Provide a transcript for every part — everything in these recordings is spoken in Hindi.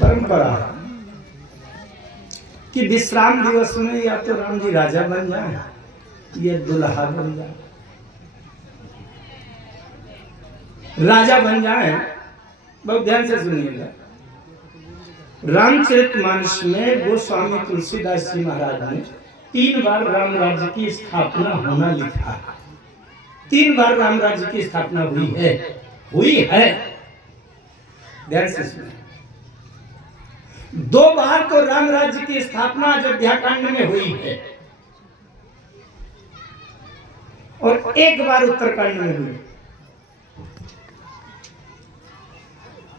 परंपरा कि विश्राम दिवस में या तो राम जी राजा बन जाए या दुल्हा बन जाए। राजा बन जाए, बहुत ध्यान से सुनिएगा। रामचरितमानस में गोस्वामी तुलसीदास जी महाराज ने 3 बार राम राज्य की स्थापना होना लिखा है। 3 बार राम राज्य की स्थापना हुई है। ध्यान से सुनिए। 2 बार तो राम राज्य की स्थापना अयोध्या कांड में हुई है और 1 बार उत्तरकांड में हुई।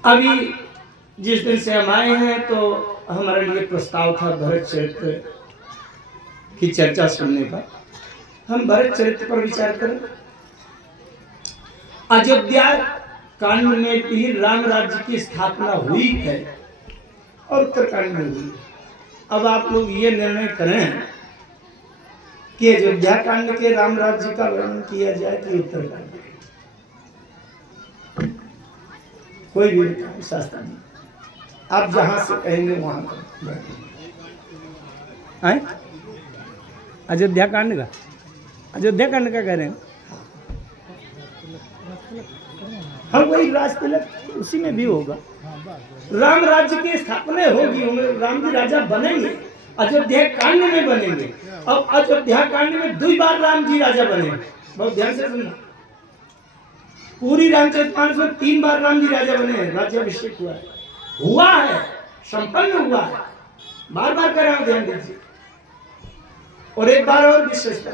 अभी जिस दिन से हम आए हैं तो हमारे लिए प्रस्ताव था भरत चरित्र की चर्चा सुनने का। हम भरत चरित्र पर विचार करें। अयोध्या कांड में भी राम राज्य की स्थापना हुई है और उत्तरकांड में हुई। अब आप लोग ये निर्णय करें कि अयोध्या कांड के राम राज्य का वर्णन किया जाए कि उत्तरकांड। कोई भी शास्त्र नहीं, आप जहां से कहेंगे वहां पर। अयोध्या कांड का कह रहे हैं हम। वही राज तिलक उसी में भी होगा। राम राज्य की स्थापना होगी, राम जी राजा बनेंगे, अयोध्या कांड में बनेंगे। अब अयोध्या कांड में 2 बार राम जी राजा बने। बहुत ध्यान से सुनना। पूरी रामचरितमानस में 3 बार राम जी राजा बने हैं। राज्याभिषेक हुआ है, संपन्न हुआ है। बार बार कर रहा हूं, ध्यान दीजिए। और 1 बार और विशेषता,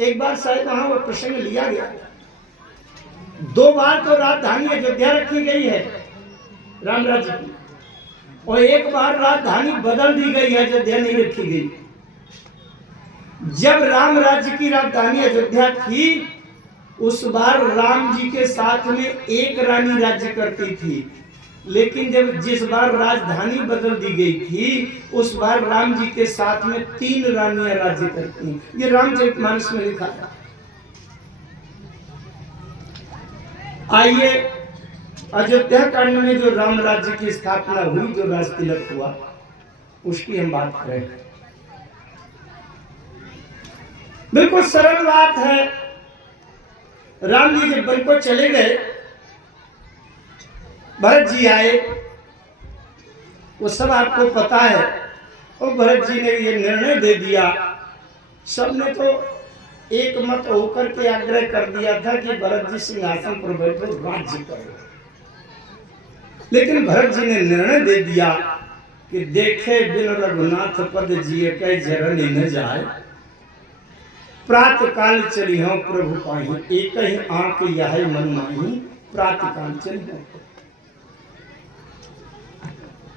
1 बार शायद वहां वो प्रसंग लिया गया। 2 बार तो राजधानी अयोध्या रखी गई है राम राज्य की, और 1 बार राजधानी बदल दी गई है, अयोध्या नहीं रखी गई। जब राम राज्य की राजधानी अयोध्या थी, उस बार राम जी के साथ में 1 रानी राज्य करती थी। लेकिन जिस बार राजधानी बदल दी गई थी, उस बार राम जी के साथ में 3 रानियां राज्य करती। ये रामचरितमानस में लिखा था। आइए अयोध्या कांड में जो राम राज्य की स्थापना हुई, जो राज तिलक हुआ, उसकी हम बात करें। बिल्कुल सरल बात है। राम जी जब वन को चले गए, भरत जी आए, वो सब आपको पता है। और भरत जी ने ये निर्णय दे दिया, सबने तो एक मत होकर के आग्रह कर दिया था कि भरत जी सिंहासन पर बैठो, राज्य करो। लेकिन भरत जी ने निर्णय दे दिया कि देखे बिन रघुनाथ पद जिए कह जरनी न जाए, प्रातः काल चली हो प्रभु पाई, एक ही आंख यह मन माही, प्रातः काल चली हो।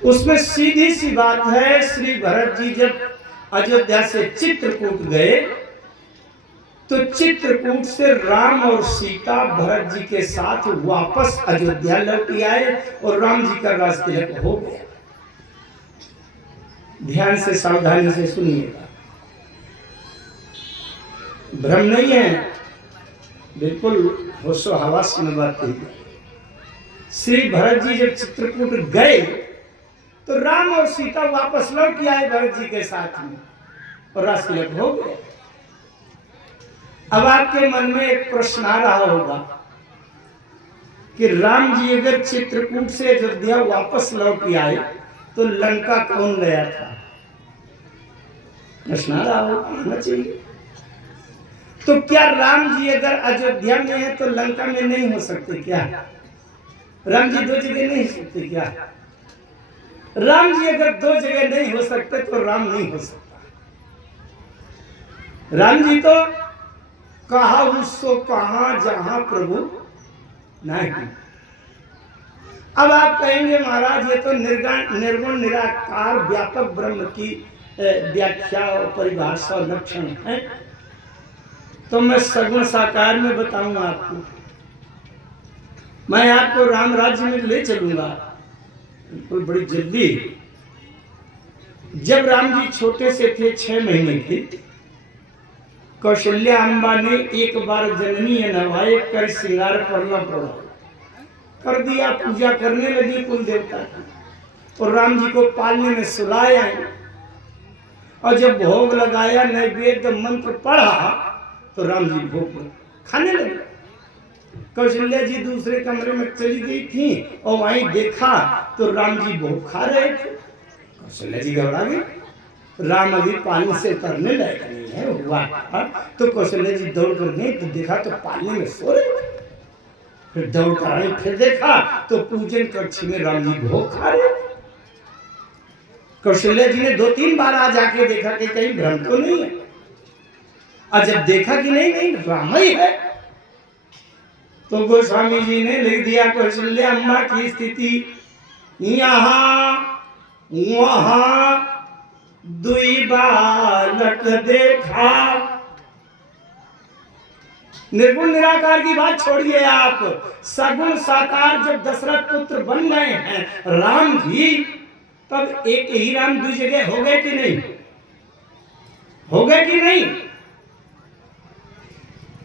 उसमें सीधी सी बात है। श्री भरत जी जब अयोध्या से चित्रकूट गए, तो चित्रकूट से राम और सीता भरत जी के साथ वापस अयोध्या लौट आए और राम जी का राज तिलक हो गया। ध्यान से सावधानी से सुनिएगा, भ्रम नहीं है, बिल्कुल होशो हवास में बात कही। श्री भरत जी जब चित्रकूट गए तो राम और सीता वापस लौट आए भरत जी के साथ में और राज तिलक हो गया। अब आपके मन में एक प्रश्न आ रहा होगा कि राम जी अगर चित्रकूट से अयोध्या वापस लौट आए तो लंका कौन गया था? प्रश्न आ रहा होगा, आना चाहिए। तो क्या राम जी अगर अयोध्या में है तो लंका में नहीं हो सकते क्या? राम जी 2 जगह नहीं हो सकते क्या? राम जी अगर 2 जगह नहीं हो सकते तो राम नहीं हो सकता। राम जी तो कहा उसको कहा जहां प्रभु नहीं। अब आप कहेंगे महाराज ये तो निर्गुण निराकार व्यापक ब्रह्म की व्याख्या और परिभाषा और लक्षण है। तो मैं सगुण साकार में बताऊंगा आपको। मैं आपको राम राज्य में ले चलूंगा कोई बड़ी जल्दी। जब राम जी छोटे से थे, 6 महीने के, कौशल्या अम्बा ने एक बार जननी नवाए कर श्रृंगार करना पड़ा, कर दिया, पूजा करने लगी कुल देवता की। और राम जी को पालने में सुलाया, और जब भोग लगाया, नैवेद्य मंत्र पढ़ा, तो राम जी भोग खाने लगे। कौशल्या जी दूसरे कमरे में चली गई थी और वहीं देखा तो राम जी भोग खा रहे थे। कौशल्या जी घबरा गई, राम अभी पानी से उतरने लायक नहीं है, वाह। तो कौशल्या जी दौड़ कर गई तो देखा तो पानी में सो रहे थे। फिर दौड़ कर आई, फिर देखा तो पूजन कक्ष में राम जी भोग खा रहे थे। कौशल्या जी ने 2-3 बार आ जाके देखा कि कहीं भ्रम तो नहीं है, और जब देखा कि नहीं राम ही है, तो गोस्वामी जी ने लिख दिया कौशल्या अम्मा की स्थिति यहाँ वहां दुई बालक देखा। निर्गुण निराकार की बात छोड़िए आप, सगुण साकार जब दशरथ पुत्र बन गए हैं राम जी, तब एक ही राम दूसरी जगह हो गए कि नहीं, हो गए कि नहीं?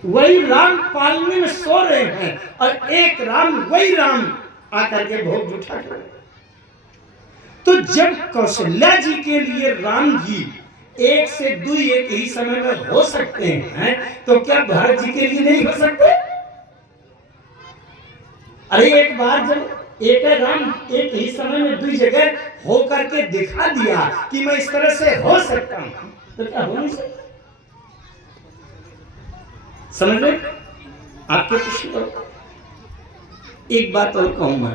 वही राम पालने में सो रहे हैं और एक राम वही राम आकर के भोग उठा कर। तो जब कौशल्या जी के लिए राम जी एक से दुई एक ही समय में हो सकते हैं, तो क्या भरत जी के लिए नहीं हो सकते? अरे एक बार जब एक राम एक ही समय में दुई जगह हो करके दिखा दिया कि मैं इस तरह से हो सकता हूं, तो क्या हो नहीं सकता? समझ रहे आपके कुछ? एक बात और कहूंगा,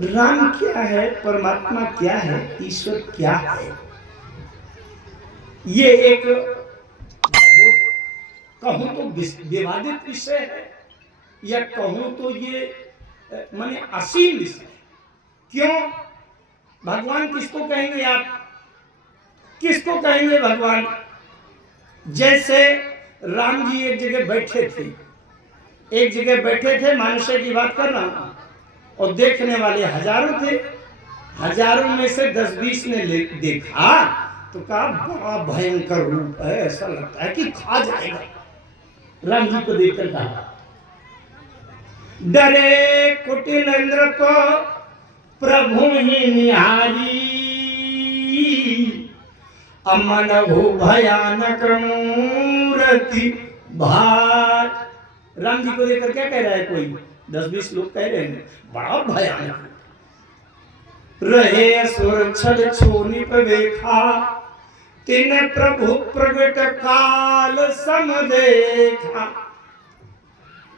राम क्या है, परमात्मा क्या है, ईश्वर क्या है, ये एक बहुत कहूं तो विवादित विषय है, या कहूं तो ये माने असीम विषय। क्यों? भगवान किसको कहेंगे आप, किसको कहेंगे भगवान? जैसे राम जी एक जगह बैठे थे, एक जगह बैठे थे, मनुष्य की बात कर रहा हूं, और देखने वाले हजारों थे, हजारों में से 10-20 ने देखा तो कहा बड़ा भयंकर रूप है, ऐसा लगता है कि खा जाएगा। राम जी को देखकर कहा डरे कुटिल इंद्र को प्रभु ही निहारी, अमनहु भयानक मूर्ति भार। राम जी को लेकर क्या कह रहा है? कोई 10-20 लोग कह रहे हैं बड़ा भयानक रहे, असुर छल छोनी पे देखा, तिने प्रभु प्रगट काल सम देखा।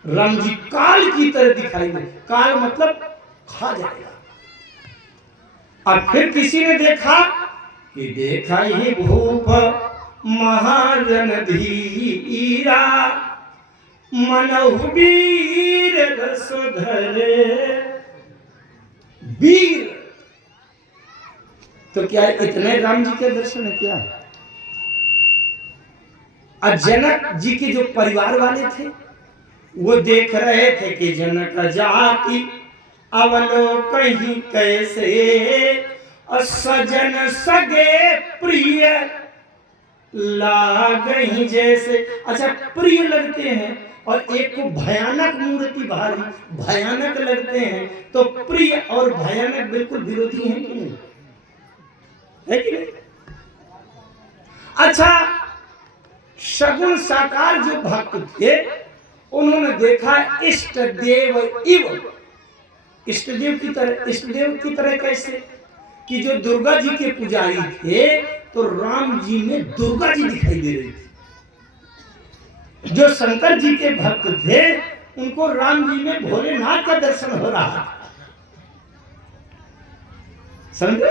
राम जी काल की तरह दिखाई दे, काल मतलब खा जाएगा। और फिर किसी ने देखा कि देखा ही भूप महाजन धीरा, मनहु वीर रस धरे। वीर तो क्या इतने राम जी के दर्शन है क्या? और जनक जी के जो परिवार वाले थे वो देख रहे थे कि जनक जाति अवलोकहि कैसे, सजन सगे प्रिय लागहि जैसे। अच्छा, प्रिय लगते हैं और एक को भयानक मूर्ति भारी भयानक लगते हैं, तो प्रिय और भयानक बिल्कुल विरोधी हैं कि नहीं? है कि नहीं? अच्छा, सगुण साकार जो भक्त थे उन्होंने देखा इष्ट देव इव, इष्ट देव की तरह। इष्ट देव की तरह कैसे? कि जो दुर्गा जी के पुजारी थे तो राम जी में दुर्गा जी दिखाई दे रही थी। जो शंकर जी के भक्त थे उनको राम जी में भोलेनाथ का दर्शन हो रहा था। समझे?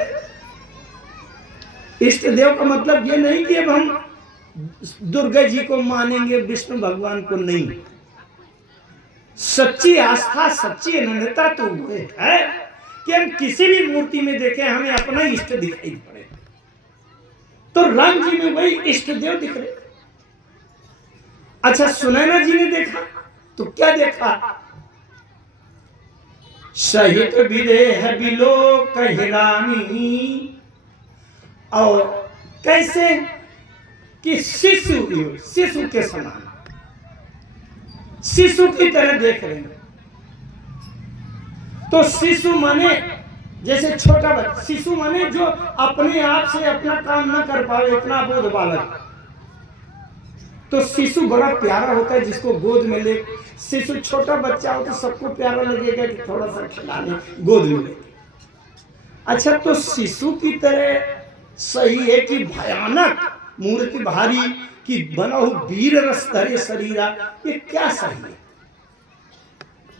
इष्ट देव का मतलब ये नहीं कि अब हम दुर्गा जी को मानेंगे, विष्णु भगवान को नहीं। सच्ची आस्था, सच्ची अनन्यता तो वो है कि हम किसी भी मूर्ति में देखें हमें अपना इष्ट दिखाई पड़े, तो राम जी में वही इष्ट देव दिख रहे। अच्छा, सुनैना जी ने देखा तो क्या देखा? सहित विदेह बिलो कहरानी, और कैसे कि शिशु के समान, शिशु की तरह देख रहे हैं। तो शिशु माने जैसे छोटा बच्चा, शिशु माने जो अपने आप से अपना काम न कर पाए, इतना बोध बालक। तो शिशु बड़ा प्यारा होता है जिसको गोद में ले। शिशु छोटा बच्चा हो तो सबको प्यारा लगेगा कि थोड़ा सा खिलाने गोद में ले। अच्छा, तो शिशु की तरह सही है कि भयानक मूर्ति भारी कि बना हो वीर रस धरे शरीरा, ये क्या सही है?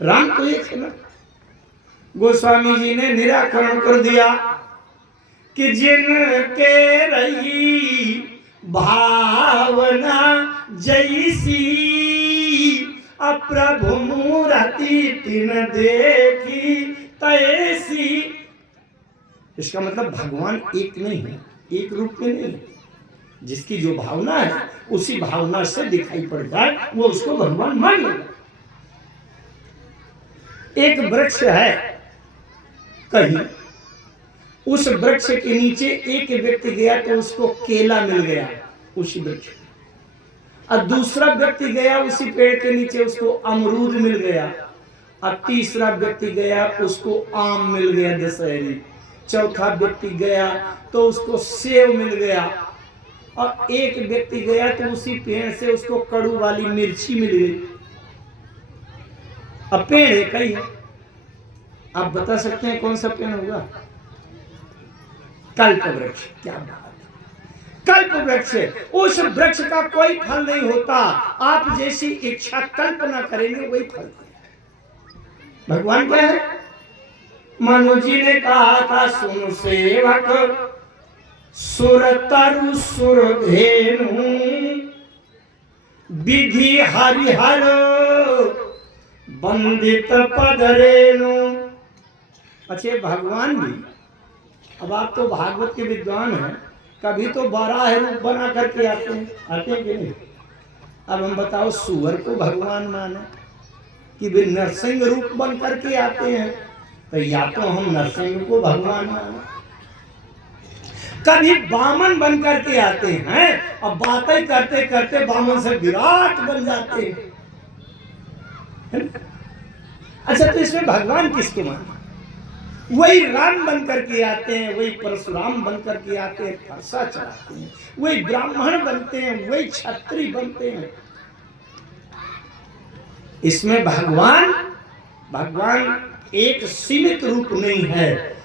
राम तो एक है ना। गोस्वामी जी ने निराकरण कर दिया कि जिनके रही भावना जैसी, अप्रभु मूर्ति तिन देखी तैसी। इसका मतलब भगवान एक नहीं है, एक रूप में नहीं। जिसकी जो भावना है उसी भावना से दिखाई पड़ जाए वो उसको भगवान मान लेगा। एक वृक्ष है कहीं, उस वृक्ष के नीचे एक व्यक्ति गया तो उसको केला मिल गया उसी वृक्ष, और दूसरा व्यक्ति गया उसी पेड़ के नीचे उसको अमरूद मिल गया, और तीसरा व्यक्ति गया उसको आम मिल गया दशहरी, चौथा व्यक्ति गया तो उसको सेब मिल गया, और एक व्यक्ति गया तो उसी पेड़ से उसको कड़ू वाली मिर्ची मिल गई। अब पेड़ एक ही है, आप बता सकते हैं कौन सा पेड़ होगा? कल्प वृक्ष। क्या बात, कल्प वृक्ष। उस वृक्ष का कोई फल नहीं होता, आप जैसी इच्छा कल्पना करेंगे वही फल। भगवान क्या है? मनु जी ने कहा था, सुन सेवक सुर तरु सुर धेनु, विधि हरिहर बंदित पद रेणु। अच्छे भगवान भी, अब आप तो भागवत के विद्वान हैं, कभी तो बारह रूप बना करके आते हैं कि नहीं? अब हम बताओ, सुअर को भगवान माने कि वे नरसिंह रूप बन करके आते हैं, तो या तो हम नरसिंह को भगवान माने। कभी बामन बन करके आते हैं और बातें करते करते बामन से विराट बन जाते हैं। अच्छा, तो इसमें भगवान किसके माने? वही राम बन करके आते हैं, वही परशुराम बन करके आते हैं, फरसा चढ़ाते हैं, वही ब्राह्मण बनते हैं, वही क्षत्रिय बनते हैं। इसमें भगवान एक सीमित रूप नहीं है,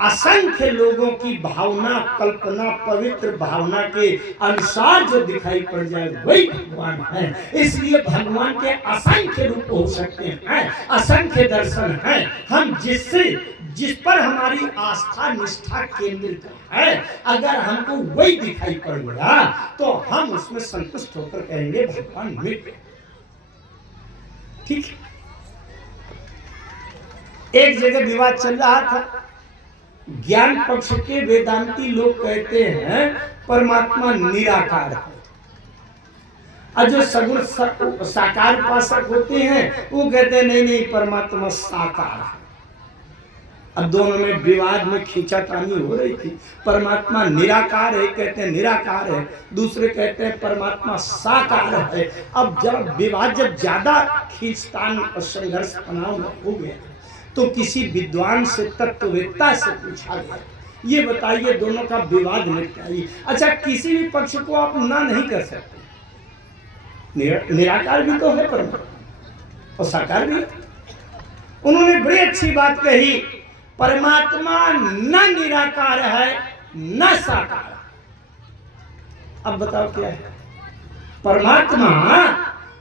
असंख्य लोगों की भावना कल्पना पवित्र भावना के अनुसार जो दिखाई पड़ जाए वही भगवान है। इसलिए भगवान के असंख्य रूप हो सकते हैं, असंख्य दर्शन हैं। हम जिस पर हमारी आस्था निष्ठा केंद्रित है, अगर हमको वही दिखाई पड़ गया तो हम उसमें संतुष्ट होकर कहेंगे भगवान मिल गए। ठीक है। एक जगह विवाद चल रहा था, ज्ञान पक्ष के वेदांती लोग कहते हैं परमात्मा निराकार है, और जो सगुण साकार उपासक होते हैं वो कहते हैं नहीं परमात्मा साकार है। अब दोनों में विवाद में खींचातानी हो रही थी। परमात्मा निराकार है, कहते हैं निराकार है, दूसरे कहते हैं परमात्मा साकार है। अब जब विवाद जब ज्यादा खींचतान और संघर्ष तनाव हो गया तो किसी विद्वान से तत्ववेत्ता से पूछा गया, ये बताइए दोनों का विवाद निपटाइए। अच्छा, किसी भी पक्ष को आप ना नहीं कर सकते, निराकार भी तो है परमात्मा और साकार भी। उन्होंने बड़ी अच्छी बात कही, परमात्मा न निराकार है न साकार। अब बताओ क्या है? परमात्मा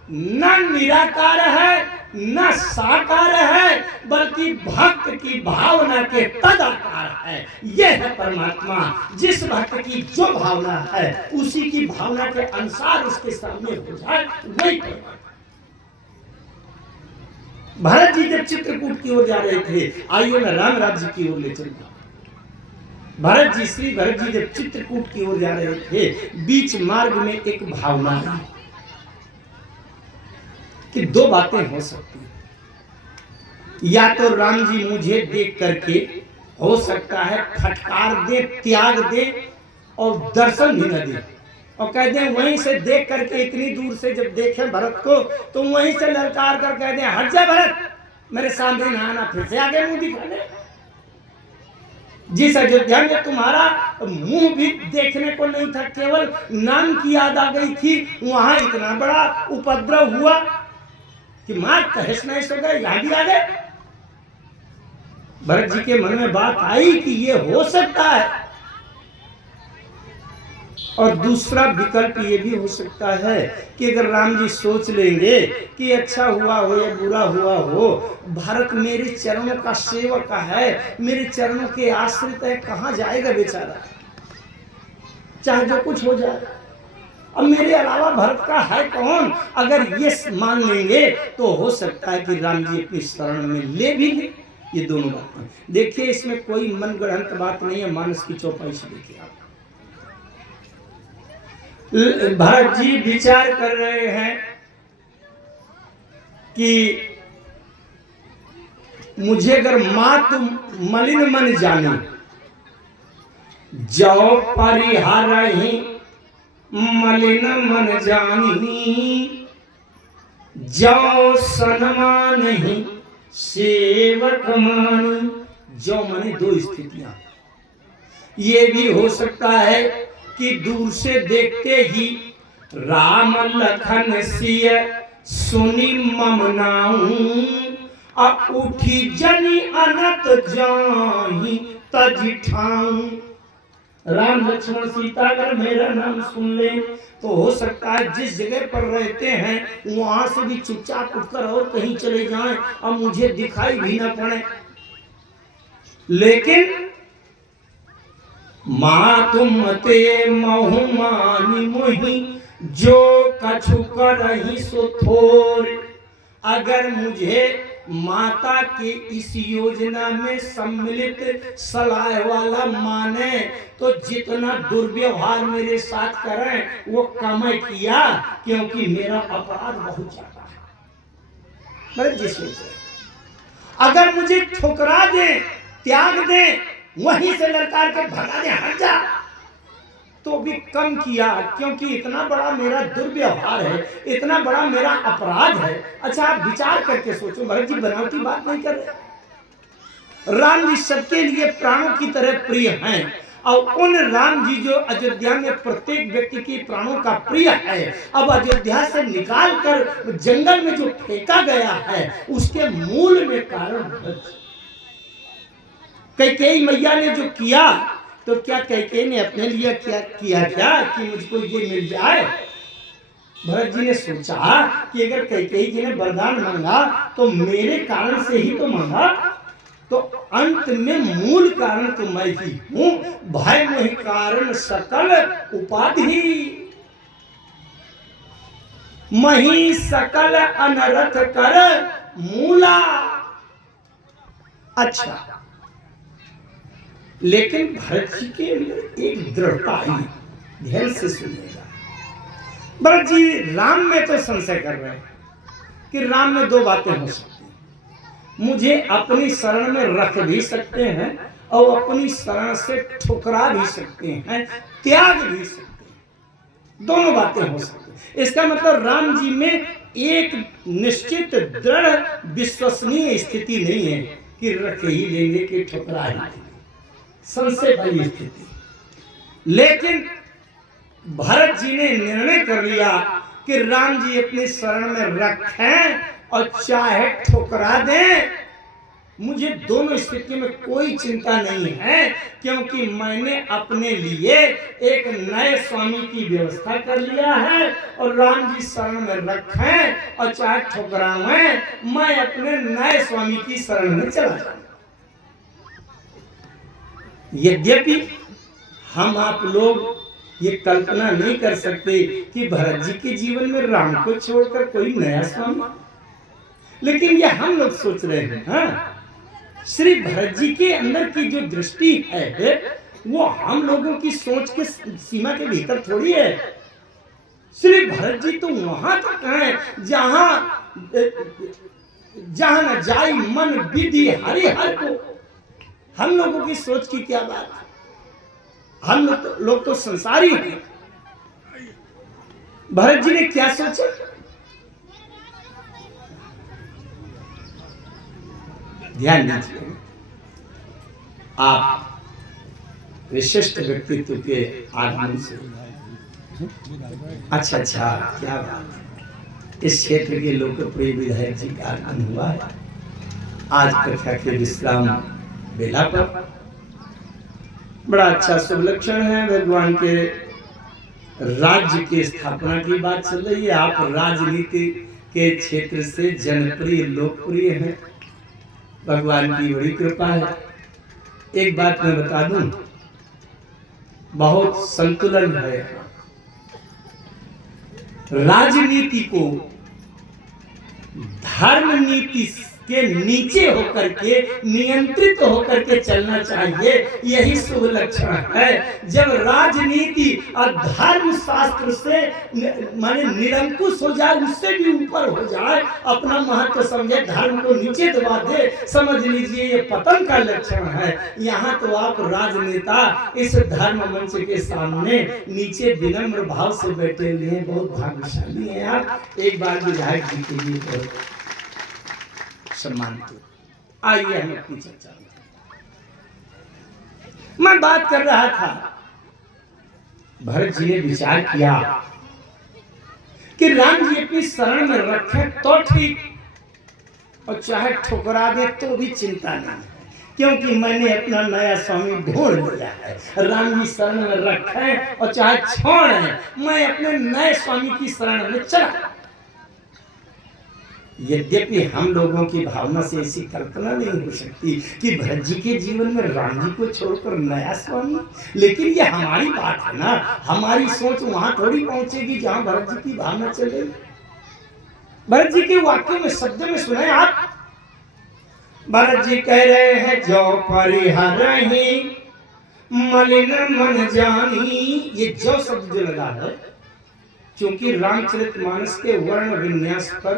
न निराकार है न साकार है, बल्कि भक्त की भावना के तदाकार है। यह है परमात्मा। जिस भक्त की जो भावना है उसी की भावना के अनुसार उसके सामने हो जाए वही परमात्मा। भरत जी जब चित्रकूट की ओर जा रहे थे, आइए मैं राम राज्य की ओर ले चलूंगा। श्री भरत जी जब चित्रकूट की ओर जा रहे थे, बीच मार्ग में एक भावना है कि दो बातें हो सकती हैं, या तो राम जी मुझे देख करके हो सकता है फटकार दे, त्याग दे और दर्शन भी न दे, और कह दें वहीं से देख करके इतनी दूर से जब देखे भरत को तो वहीं से ललकार कर कह दें हट जा भरत, मेरे सामने ना आना, फिर से आगे मुंह दिखा दे। जिस अयोध्या में तुम्हारा मुंह भी देखने को नहीं था, केवल नाम की याद आ गई थी, वहां इतना बड़ा उपद्रव हुआ कि मां तहस नहस हो गए, यहां भी आ गए। भरत जी के मन में बात आई कि ये हो सकता है। और दूसरा विकल्प ये भी हो सकता है कि अगर राम जी सोच लेंगे कि अच्छा हुआ हो या बुरा हुआ हो, भरत मेरे चरणों का सेवक है, मेरे चरणों के आश्रित है, कहां जाएगा बेचारा, चाहे जो कुछ हो जाए, अब मेरे अलावा भरत का है कौन। अगर ये मान लेंगे तो हो सकता है कि राम जी अपनी शरण में ले भी ले। ये दोनों बातें देखिए, इसमें कोई मन गढ़ंत बात नहीं है, मानस की चौपाई से देखिए आप। भरत जी विचार कर रहे हैं कि मुझे अगर मात मलिन मन जानी, जो परिहारहि मलिन मन जानी, जो सन्मानहि सेवक मानी। जो माने दो स्थितियां, ये भी हो सकता है कि दूर से देखते ही राम लखन सिय सुनी मम नाऊ, अब उठी जनी अनत जाही तज ठाऊ। राम लक्ष्मण सीता अगर मेरा नाम सुन ले तो हो सकता है जिस जगह पर रहते हैं वहां से भी चुपचाप उठकर और कहीं चले जाएं और मुझे दिखाई भी न पड़े। लेकिन माँ तुम ते महु मानी मोही, जो कछु करहि सो थोर। अगर मुझे माता के इस योजना में सम्मिलित सलाह वाला माने तो जितना दुर्व्यवहार मेरे साथ करें वो कम किया, क्योंकि मेरा अपराध बहुत ज्यादा है। अगर मुझे ठुकरा दे, त्याग दे, वहीं से ललकार के भगा दे, हट जा, तो भी कम किया, क्योंकि इतना बड़ा मेरा दुर्व्यवहार है, इतना बड़ा मेरा अपराध है। अच्छा आप विचार करके सोचो, भरत जी बनावटी बात नहीं कर रहे। राम जी सबके लिए प्राणों की तरह प्रिय हैं, और उन राम जी जो अयोध्या में प्रत्येक व्यक्ति की प्राणों का प्रिय है, अब अयोध्या से निकाल कर जंगल में जो फेंका गया है उसके मूल में कारण कैकेयी मैया ने जो किया, तो क्या कैकेयी ने अपने लिए क्या किया क्या कि मुझको ये मिल जाए। भरत जी ने सोचा कि अगर कैकेयी जी ने वरदान मांगा तो मेरे कारण से ही तो मांगा, तो अंत में मूल कारण तो मैं ही हूं। भय मोहि कारण सकल उपाधि, मही सकल अनरथ कर मूला। अच्छा, लेकिन भरत जी के अंदर एक दृढ़ता आई, ध्यान से सुनिएगा। भरत जी राम में तो संशय कर रहे हैं कि राम में दो बातें हो सकती हैं, मुझे अपनी शरण में रख भी सकते हैं और अपनी शरण से ठुकरा भी सकते हैं, त्याग भी सकते हैं, दोनों बातें हो सकती हैं। इसका मतलब राम जी में एक निश्चित दृढ़ विश्वसनीय स्थिति नहीं है कि रख ही लेंगे कि ठुकरा ही लेंगे, संशय वाली स्थिति। लेकिन भरत जी ने निर्णय कर लिया कि राम जी अपनी शरण में रखें और चाहे ठुकरा दें, मुझे दोनों स्थितियों में कोई चिंता नहीं है, क्योंकि मैंने अपने लिए एक नए स्वामी की व्यवस्था कर लिया है। और राम जी शरण में रखें और चाहे ठुकरावें, मैं अपने नए स्वामी की शरण में चला जाऊंगा। यद्यपि हम आप लोग ये कल्पना नहीं कर सकते कि भरत जी के जीवन में राम को छोड़कर कोई नया स्वामी, लेकिन ये हम लोग सोच रहे हैं। हाँ, श्री भरत जी के अंदर की जो दृष्टि है वो हम लोगों की सोच के सीमा के भीतर थोड़ी है। श्री भरत जी तो वहां तक हैं जहां न जाई मन विधि हरिहर को। हम लोगों की सोच की क्या बात है, हम लोग तो संसारी हैं। भरत जी ने क्या सोचा, ध्यान दीजिए। आप विशिष्ट व्यक्तित्व के आगमन से। अच्छा, क्या बात। इस क्षेत्र के लोकप्रिय विधायक जी का आगमन हुआ है आज कक्षा के विश्राम बेला पर। बड़ा अच्छा शुभ लक्षण है। भगवान के राज्य की स्थापना की बात चल रही है। आप राजनीति के क्षेत्र से जनप्रिय लोकप्रिय हैं, भगवान की बड़ी कृपा है। एक बात मैं बता दूं, बहुत संतुलन है। राजनीति को धर्म नीति के नीचे होकर के, नियंत्रित होकर के चलना चाहिए। यही शुभ लक्षण है। जब राजनीति और धर्म शास्त्र से माने निरंकुश हो जाए, उससे भी ऊपर हो जाए, अपना महत्व समझे, धर्म को नीचे दबा दे, समझ लीजिए ये पतन का लक्षण है। यहाँ तो आप राजनेता इस धर्म मंच के सामने नीचे विनम्र भाव से बैठे हुए हैं, बहुत भाग्यशाली हैं आप। एक बार विधायक जी के लिए सम्मान को आइए हम अपनी चर्चा में। मैं बात कर रहा था, भरत जी ने विचार किया कि राम जी अपनी शरण में रखे तो ठीक, और चाहे ठुकरा दे तो भी चिंता नहीं है, क्योंकि मैंने अपना नया स्वामी ढूंढ लिया है। राम जी शरण में रखे और चाहे छोड़े, मैं अपने नए स्वामी की शरण में चला। यद्यपि हम लोगों की भावना से ऐसी कल्पना नहीं हो सकती कि भरत जी के जीवन में राम जी को छोड़कर नया स्वामी, लेकिन ये हमारी बात है ना, हमारी सोच वहां थोड़ी पहुंचेगी जहां भरत जी की भावना चल रही। भरत जी के वाक्य में शब्द में सुने आप, भरत जी कह रहे हैं जो परिहरहि मलिन मन जानी। ये जो शब्द जो लगा है, क्योंकि रामचरितमानस के वर्ण विन्यास पर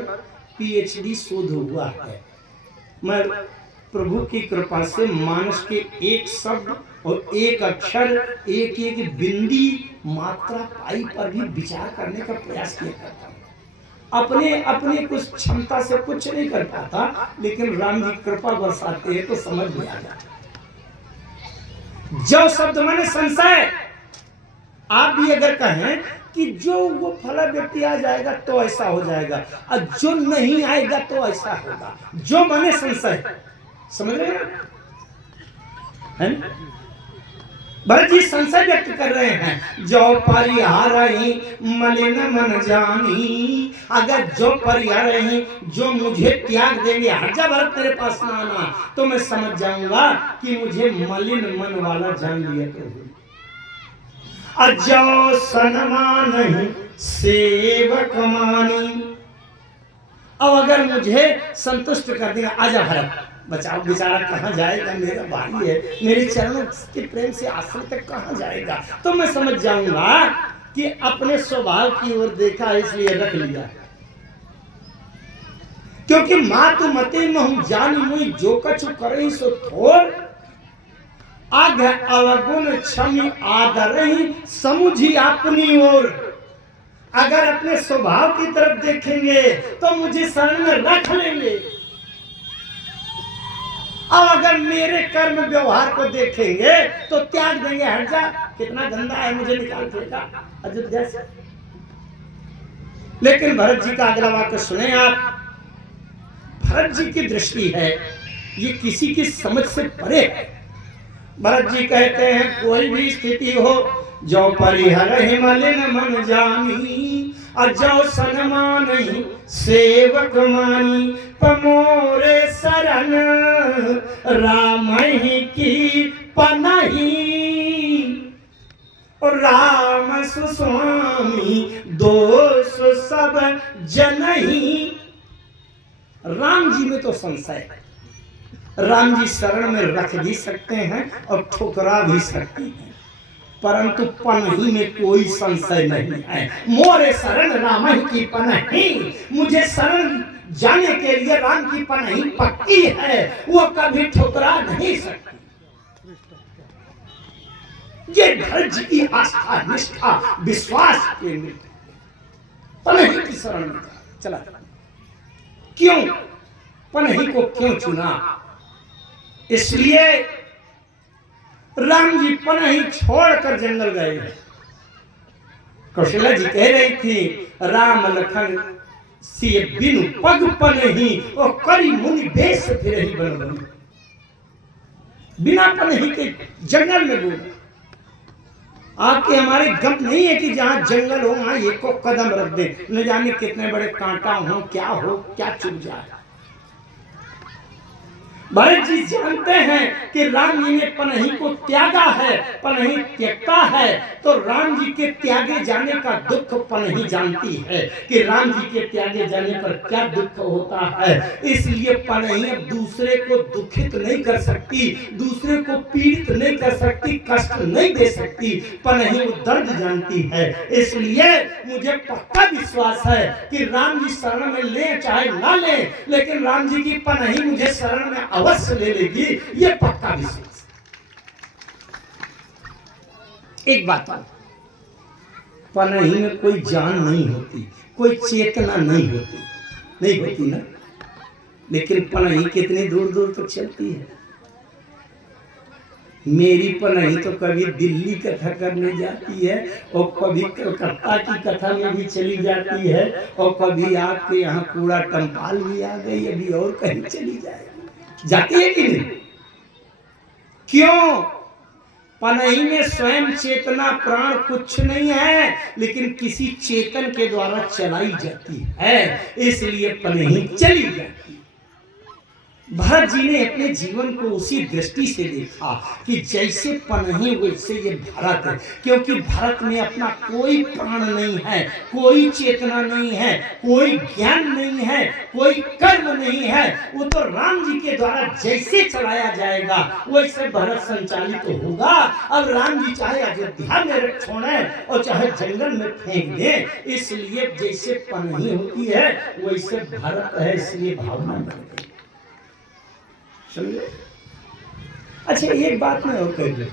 पीएचडी शोध हुआ है। मैं प्रभु की कृपा से मानस के एक शब्द और एक अक्षर, एक एक बिंदी मात्रा पाई पर भी विचार करने का प्रयास किया करता हूँ। अपने कुछ क्षमता से कुछ नहीं कर पाता, लेकिन राम जी कृपा बरसाते हैं तो समझ में आ जाता। जो शब्द मैंने संशय, आप भी अगर कहें कि जो वो फला व्यक्ति आ जाएगा तो ऐसा हो जाएगा, और जो नहीं आएगा तो ऐसा होगा, जो माने संशय, समझ रहे हैं? भरत जी संशय व्यक्त कर रहे हैं। जो परिहरहि मलिन मन जानी, अगर जो परिहरहि, जो मुझे त्याग देंगे, हट जा भरत तेरे पास ना आना, तो मैं समझ जाऊंगा कि मुझे मलिन मन वाला जान लिया तो। अजो सन्मान सेवक मानी, अब अगर मुझे संतुष्ट कर देगा, आजा भरत, बचाओ बेचारा कहाँ जाएगा, मेरा भाई है, मेरे चरणों के प्रेम से आश्रय तक कहाँ जाएगा, तो मैं समझ जाऊंगा कि अपने स्वभाव की ओर देखा इसलिए रख लिया। क्योंकि मातु मते महु जानी मुई, जो कछु करे सो थोर, आग अवगुण क्षमी आदरहि समुझी अपनी ओर। अगर अपने स्वभाव की तरफ देखेंगे तो मुझे शरण में रख लेंगे, और अगर मेरे कर्म व्यवहार को देखेंगे तो त्याग देंगे, हट जा, कितना गंदा है, मुझे निकाल फेंका अयोध्या से। लेकिन भरत जी का अगला वाक्य सुने आप। भरत जी की दृष्टि है, ये किसी की समझ से परे है। भरत जी कहते हैं कोई भी स्थिति हो, जो परिहरहि मलिन मन जानी, और जो सन्मानहि सेवक मानी, पमोरे शरण रामहि की पनहि, राम सुस्वामी दोष सब जनहि। राम जी में तो संशय है, राम जी शरण में रख भी सकते हैं और ठुकरा भी सकते हैं, परंतु पनही में कोई संशय नहीं है। मोरे शरण राम की पनही, मुझे शरण जाने के लिए राम की पनही पक्की है, वो कभी ठुकरा नहीं सकती। ये भरत जी की आस्था, निष्ठा, विश्वास के पनही की शरण में चला। क्यों पनही को क्यों चुना? इसलिए राम जी पनही छोड़कर जंगल गए। कौशल्या जी कह रही थी, राम लखन सिय बिनु पग पनही और करी मुनि भेष फिरहि बन बन। बिना पनही के जंगल में बोले। आपके हमारे गप नहीं है कि जहां जंगल हो वहां एक को कदम रख दे, न जाने कितने बड़े कांटा हो, क्या चुभ जाए। भरत जी जानते हैं कि राम जी ने पनही को त्यागा है, पनही त्यक्ता है, तो राम जी के त्यागे जाने का दुख पनही जानती है कि राम जी के त्यागे जाने पर क्या दुख होता है। इसलिए पनही अब दूसरे को दुखित नहीं कर सकती, दूसरे को पीड़ित नहीं कर सकती, कष्ट नहीं दे सकती। पनही वो दर्द जानती है। इसलिए मुझे पक्का विश्वास है कि राम जी शरण में ले चाहे ना ले, लेकिन राम जी की पनही मुझे शरण में अवश्य ले लेगी, ये पक्का विश्वास। एक बात, पनही में कोई जान नहीं होती, कोई चेतना नहीं होती ना, लेकिन पनही कितनी दूर दूर तक चलती है। मेरी पनही तो कभी दिल्ली कथा करने जाती है और कभी कलकत्ता की कथा में भी चली जाती है और कभी आपके यहाँ कूड़ा टम्पाल भी आ गई, अभी और कहीं चली जाती है कि नहीं? क्यों? पनही में स्वयं चेतना प्राण कुछ नहीं है, लेकिन किसी चेतन के द्वारा चलाई जाती है, इसलिए पनही चली जाती है। भरत जी ने अपने जीवन को उसी दृष्टि से देखा कि जैसे पनही वैसे ये भरत है, क्योंकि भरत में अपना कोई प्राण नहीं है, कोई चेतना नहीं है, कोई ज्ञान नहीं है, कोई कर्म नहीं है। वो तो राम जी के द्वारा जैसे चलाया जाएगा वैसे भरत संचालित तो होगा। अब राम जी चाहे अयोध्या में छोड़े और चाहे जंगल में फेंक दे, इसलिए जैसे पनही होती है वैसे भरत है, इसलिए भावना बन गई। समझे? अच्छा, एक बात मैं और कह दूं।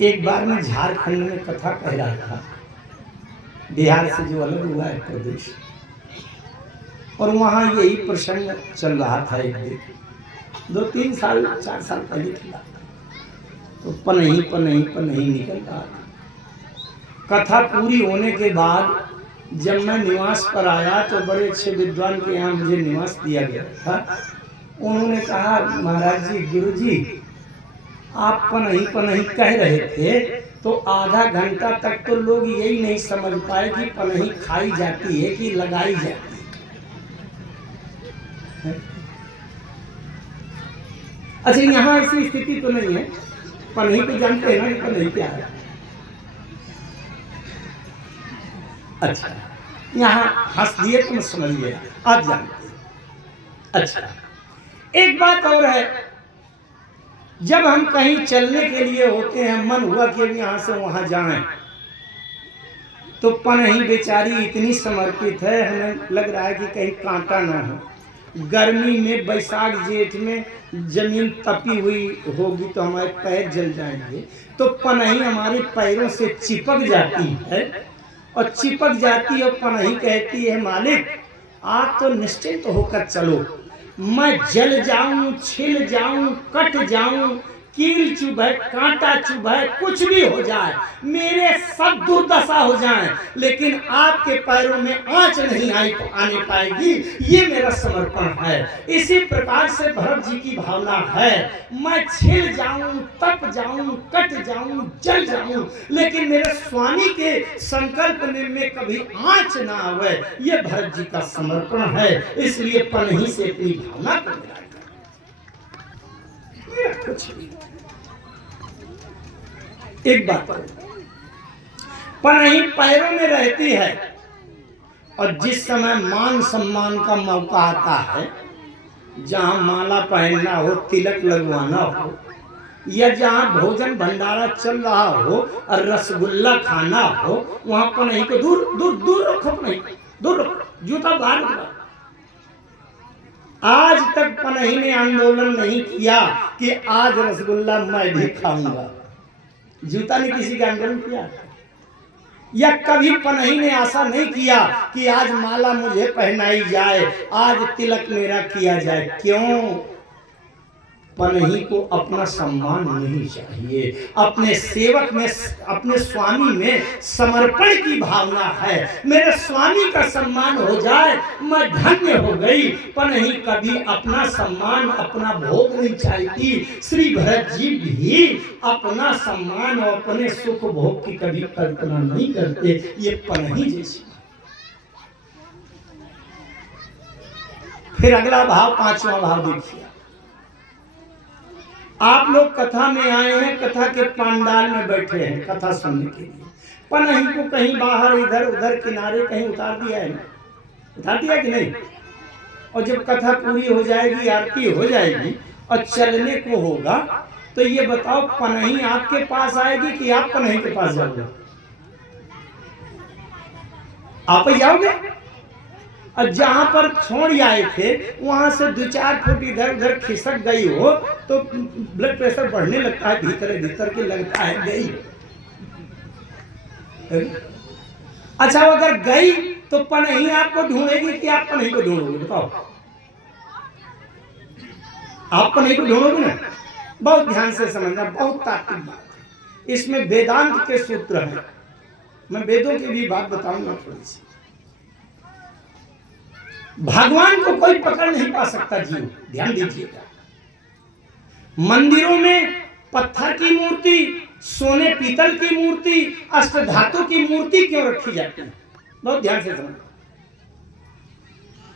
एक बार मैं झारखंड में कथा कह रहा था, बिहार से जो अलग हुआ है प्रदेश, और वहाँ यही प्रसंग चल रहा था। एक दिन 2-3 साल 4 साल पहले था, तो पनही पनही पनही निकल रहा था। कथा पूरी होने के बाद जब मैं निवास पर आया तो बड़े अच्छे विद्वान के यहाँ मुझे निवास दिया गया था। उन्होंने कहा, महाराज जी, गुरु जी, आप पनही पनही कह रहे थे तो आधा घंटा तक तो लोग यही नहीं समझ पाए कि पनही खाई जाती है कि लगाई जाती है। अच्छा, यहाँ ऐसी स्थिति तो नहीं है। पनही तो जानते हैं ना, पनही क्या है? अच्छा, यहाँ हंस दिए तो समझिए, आप जानते। अच्छा, एक बात और है, जब हम कहीं चलने के लिए होते हैं, मन हुआ कि अब यहाँ से वहां जाएं, तो पनही बेचारी इतनी समर्पित है, हमें लग रहा है कि कहीं कांटा ना हो। गर्मी में बैसाख जेठ में जमीन तपी हुई होगी तो हमारे पैर जल जाएंगे, तो पनही हमारे पैरों से चिपक जाती है, और चिपक जाती है और पनही कहती है, मालिक आप तो निश्चिंत होकर चलो, मैं जल जाऊं, छिल जाऊं, कट जाऊं, कील चुभे, कांटा चुभे, कुछ भी हो जाए, मेरे सब दुर्दशा हो जाए, लेकिन आपके पैरों में आंच नहीं आने पाएगी, ये मेरा समर्पण है। इसी प्रकार से भरत जी की भावना है, मैं छिल जाऊं, तप जाऊं, कट जाऊं, जल जाऊं, लेकिन मेरे स्वामी के संकल्प में कभी आंच ना आवे, ये भरत जी का समर्पण है। इसलिए पनही से अपनी भावना को मिलाकर कुछ नहीं। एक बात, पनही पैरों में रहती है, और जिस समय मान सम्मान का मौका आता है, जहां माला पहनना हो, तिलक लगवाना हो, या जहां भोजन भंडारा चल रहा हो और रसगुल्ला खाना हो, वहां पनही को दूर दूर दूर रखो, नहीं दूर रखो, जूता बाहर रखो। आज तक पनही ने आंदोलन नहीं किया कि आज रसगुल्ला मैं भी खाऊंगा। जूता ने किसी का आंदोलन किया? या कभी पनही ने आशा नहीं किया कि आज माला मुझे पहनाई जाए, आज तिलक मेरा किया जाए। क्यों? पनही को अपना सम्मान नहीं चाहिए। अपने सेवक में, अपने स्वामी में समर्पण की भावना है। मेरे स्वामी का सम्मान हो जाए मैं धन्य हो गई। पनही कभी अपना सम्मान, अपना भोग नहीं चाहती। श्री भरत जी भी अपना सम्मान और अपने सुख भोग की कभी कल्पना नहीं करते। ये पनही जैसी। फिर अगला भाव, 5वां भाव देखिए। आप लोग कथा में आए हैं, कथा के पंडाल में बैठे हैं कथा सुनने के लिए। पनही को कहीं बाहर, इधर उधर किनारे कहीं उतार दिया है ना? उतार दिया कि नहीं? और जब कथा पूरी हो जाएगी, आरती हो जाएगी और चलने को होगा, तो ये बताओ पनही आपके पास आएगी कि आप पनही के पास जाओगे? आप ही जाओगे। और जहां पर छोड़ आए थे वहां से 2-4 फुट इधर उधर खिसक गई हो तो ब्लड प्रेशर बढ़ने लगता है, भीतर भीतर के लगता है गई। अच्छा, अगर गई तो पनही आपको ढूंढेगी कि आप पनही को ढूंढोगे? बताओ, आप पनही को ढूंढोगे ना? बहुत ध्यान से समझना, बहुत तात्विक बात है। इसमें वेदांत के सूत्र हैं। मैं वेदों की भी बात बताऊंगा थोड़ी सी। भगवान को कोई पकड़ नहीं पा सकता जीव, ध्यान दीजिएगा। मंदिरों में पत्थर की मूर्ति, सोने पीतल की मूर्ति, अष्टधातु की मूर्ति क्यों रखी जाती है? बहुत ध्यान से समझो।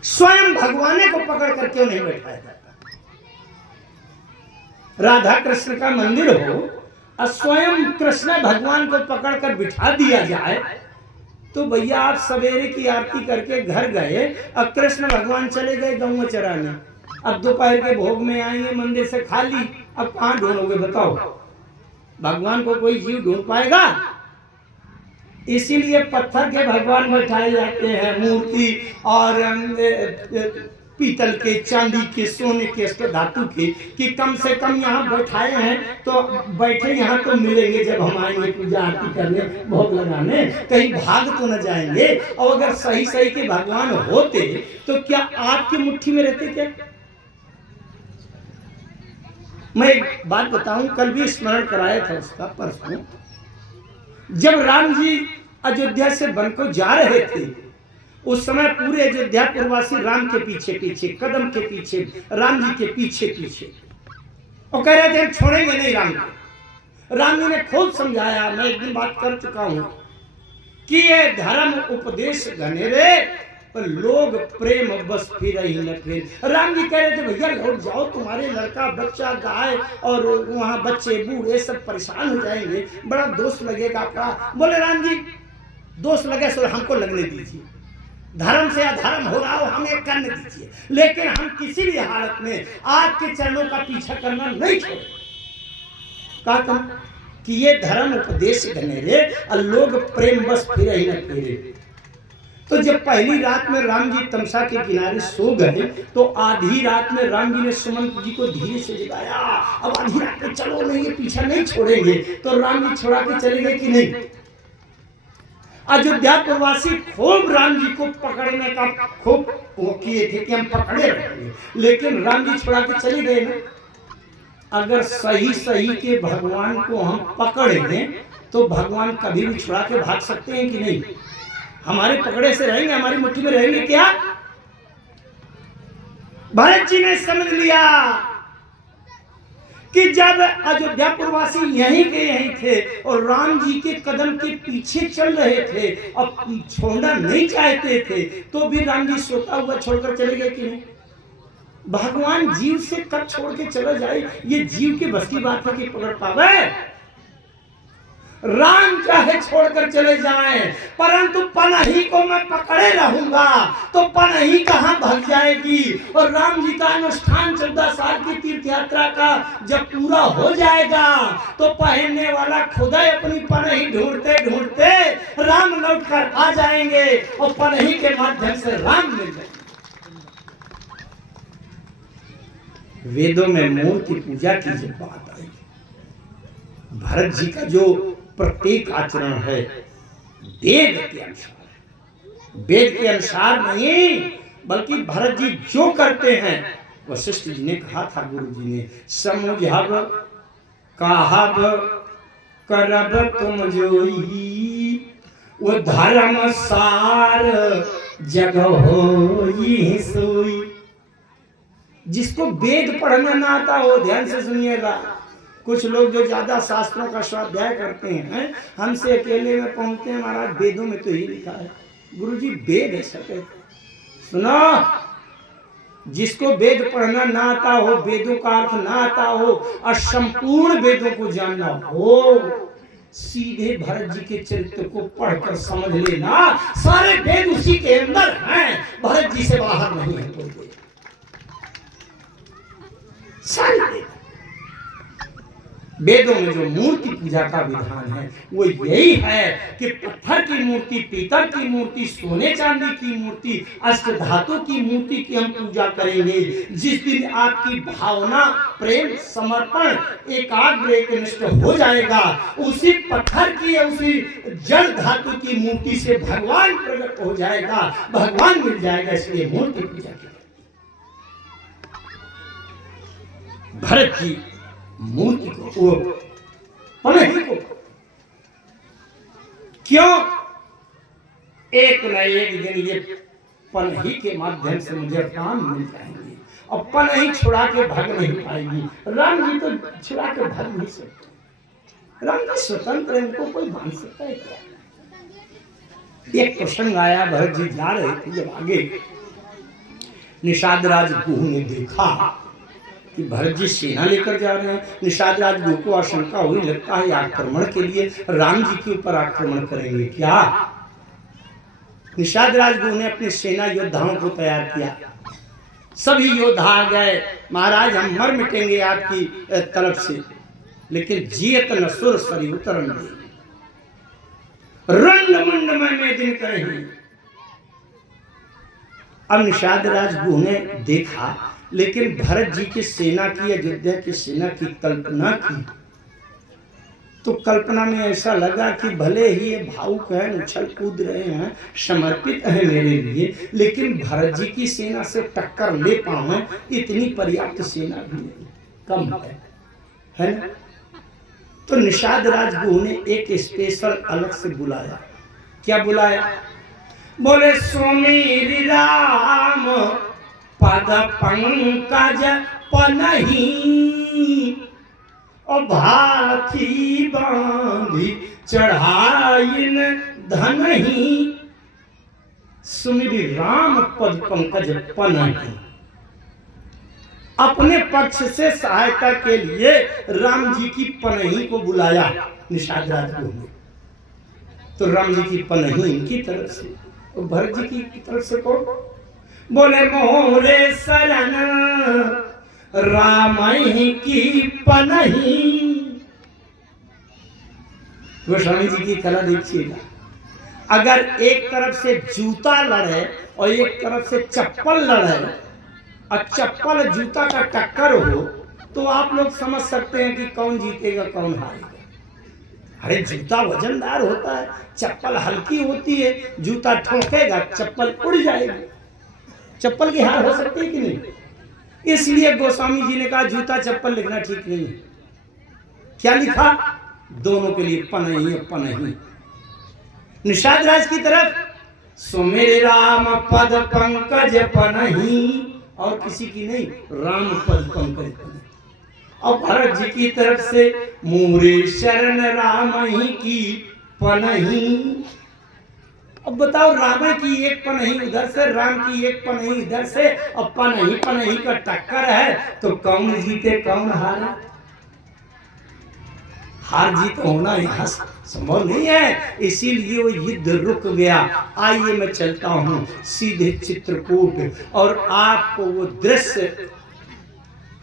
स्वयं भगवान को पकड़ कर क्यों नहीं बैठाया जाता? राधा कृष्ण का मंदिर हो और स्वयं कृष्ण भगवान को पकड़ कर बिठा दिया जाए, तो भैया आप सवेरे की आरती करके घर गए और कृष्ण भगवान चले गए गौ चराने। अब दोपहर के भोग में आएंगे मंदिर से खाली, अब कहां ढूंढोगे बताओ? भगवान को कोई जीव ढूंढ पाएगा? इसीलिए पत्थर के भगवान बैठाए जाते हैं, मूर्ति और पीतल के, चांदी के, सोने के, धातु के, कि कम से कम यहाँ बैठाए हैं तो बैठे यहाँ तो मिलेंगे जब हम आएंगे पूजा आरती करने, भोग लगाने, कहीं भाग तो न जाएंगे। और अगर सही सही के भगवान होते तो क्या आपकी मुट्ठी में रहते क्या? मैं एक बात बताऊं, कल भी स्मरण कराया था उसका, परसों जब राम जी अयोध्या से वन को जा रहे थे, उस समय पूरे अयोध्या पुरवासी राम के पीछे पीछे, कदम के पीछे, राम जी के पीछे पीछे, और कह रहे थे हम छोड़ेंगे नहीं राम को। राम जी ने खुद समझाया, मैं एक दिन बात कर चुका हूं, कि ये धर्म उपदेश घनेरे पर लोग प्रेम बस फिर ही न फिर। राम जी कह रहे थे भैया लौट जाओ, तुम्हारे लड़का बच्चा गाय और वहां बच्चे बूढ़े सब परेशान हो जाएंगे, बड़ा दोष लगेगा आपका। बोले राम जी दोष लगे सो हमको लगने दीजिए, धर्म से अधर्म हो रहा हो हमें करने दीजिए, लेकिन हम किसी भी हालत में आपके चरणों का पीछा करना नहीं छोड़ेंगे। कहा कि ये धर्म उपदेश घनेरे और लोग प्रेम बस फिर ही न फिरे। तो जब पहली रात में राम जी तमसा के किनारे सो गए, तो आधी रात में राम जी ने सुमंत जी को धीरे से जगाया। अब आधी रात में चलो नहीं, ये पीछा नहीं छोड़ेंगे। तो राम जी छोड़ा के चले गए कि नहीं? अयोध्या प्रवासी खूब राम जी को पकड़ने का खूब वो किए थे कि हम पकड़े रहेंगे, लेकिन राम जी छुड़ा के चले गए ना। अगर सही सही के भगवान को हम पकड़े दें तो भगवान कभी भी छुड़ा के भाग सकते हैं कि नहीं? हमारे पकड़े से रहेंगे, हमारी मुट्ठी में रहेंगे क्या? भरत जी ने समझ लिया कि जब अयोध्या पुरवासी यहीं के यहीं थे और राम जी के कदम के पीछे चल रहे थे और छोड़ना नहीं चाहते थे, तो भी राम जी सोता हुआ छोड़कर चले गए कि नहीं? भगवान जीव से कब छोड़ के चला जाए, ये जीव के बस की बात है कि पकड़ पावे? राम चाहे छोड़कर चले जाएं, परंतु पनही को मैं पकड़े रहूंगा तो पनही कहां भाग जाएगी। और राम जी का अनुष्ठान 14 साल की तीर्थ यात्रा का जब पूरा हो जाएगा तो पहनने वाला खुदा अपनी पनही ढूंढते ढूंढते राम लौट कर आ जाएंगे और पनही के माध्यम से राम मिल जाएंगे। वेदों में मूर्ति पूजा की जब बात आई, भरत जी का जो प्रत्येक आचरण है वेद के अनुसार, वेद के अनुसार नहीं, बल्कि भरत जी जो करते हैं वशिष्ठ जी ने कहा था, गुरु जी ने, समुझब कहब करब तुम जोई, वो धर्म सार जग होई सोई। जिसको वेद पढ़ना ना आता हो, ध्यान से सुनिएगा, कुछ लोग जो ज्यादा शास्त्रों का स्वाध्याय करते हैं, हमसे अकेले में पहुंचते हैं, महाराज वेदों में तो ही लिखा है। गुरुजी वेद है सके, सुनो, जिसको वेद पढ़ना ना आता हो, वेदों का अर्थ ना आता हो और संपूर्ण वेदों को जानना हो, सीधे भरत जी के चरित्र को पढ़कर समझ लेना, सारे वेद उसी के अंदर हैं, भरत जी से बाहर नहीं है कोई वेद। सारे वेद, वेदों में जो मूर्ति पूजा का विधान है वो यही है कि पत्थर की मूर्ति, पीतल की मूर्ति, सोने चांदी की मूर्ति, अष्टधातु की मूर्ति की हम पूजा करेंगे। जिस दिन आपकी भावना, प्रेम, समर्पण एकाग्र एकनिष्ठ हो जाएगा, उसी पत्थर की, उसी जड़ धातु की मूर्ति से भगवान प्रकट हो जाएगा, भगवान मिल जाएगा। इसलिए मूर्ति पूजा की। भरत जी मूर्ति को, पनही को, क्यों? एक न एक दिन ये पनही के माध्यम से मुझे काम मिल जाएंगे और पनही छुड़ा के भाग नहीं पाएगी। राम जी तो छुड़ा के भाग नहीं सकते, राम जी स्वतंत्र है, इनको कोई बांध सकता है क्या? एक प्रसंग आया, भरत जी जा रहे थे, जब आगे निषाद राज गुह ने देखा कि भरत जी सेना लेकर जा रहे हैं। निषाद राज गुह को आशंका हुई, लगता है आक्रमण के लिए राम जी के ऊपर आक्रमण करेंगे क्या। निषाद राज गुह ने अपनी सेना योद्धाओं को तैयार किया, सभी योद्धा आ गए, महाराज हम मर मिटेंगे आपकी तरफ से, लेकिन जियत न सुर सरी उतरन दे, रंड मंड में दिन करेंगे। अब निषाद राज गुह ने देखा, लेकिन भरत जी की सेना की, अयोध्या की सेना की कल्पना की, तो कल्पना में ऐसा लगा कि भले ही ये भावुक है, उछल कूद रहे हैं, समर्पित है मेरे लिए, लेकिन भरत जी की सेना से टक्कर ले पाऊं इतनी पर्याप्त सेना भी नहीं, कम है ना? तो निषाद राज गुह ने एक स्पेशल अलग से बुलाया। क्या बुलाया? बोले सुमीर राम पद पंकज पनही, और भाथी बांधी चढ़ाइन धनही। सुमिरि राम पद पंकज पनही, अपने पक्ष से सहायता के लिए राम जी की पनही को बुलाया निषाद राज गुह ने। तो राम जी की पनही इनकी तरफ से और भरत जी की तरफ से कौन? बोले मोरे शरण राम की पनही। गोस्वामी जी की कला देखिएगा, अगर एक तरफ से जूता लड़े और एक तरफ से चप्पल लड़े और चप्पल जूता का टक्कर हो, तो आप लोग समझ सकते हैं कि कौन जीतेगा कौन हारेगा। अरे जूता वजनदार होता है, चप्पल हल्की होती है, जूता ठोकेगा चप्पल उड़ जाएगी। चप्पल की हार हो सकती है कि नहीं? इसलिए गोस्वामी जी ने कहा जूता चप्पल लिखना ठीक नहीं है। क्या लिखा? दोनों के लिए पनही पनही। निषाद राज की तरफ सुमेरे राम पद पंकज पनही, और किसी की नहीं, राम पद पंकज पनही। और भरत जी की तरफ से मोरे शरण राम ही की पनही। अब बताओ, राम की एक पनही उधर से, राम की एक पनही इधर से, और पनही पनही का टक्कर है, तो कौन जीते कौन हारे? हार जीत होना यहाँ संभव नहीं है, इसीलिए वो युद्ध रुक गया। आइए मैं चलता हूँ सीधे चित्रकूट और आपको वो दृश्य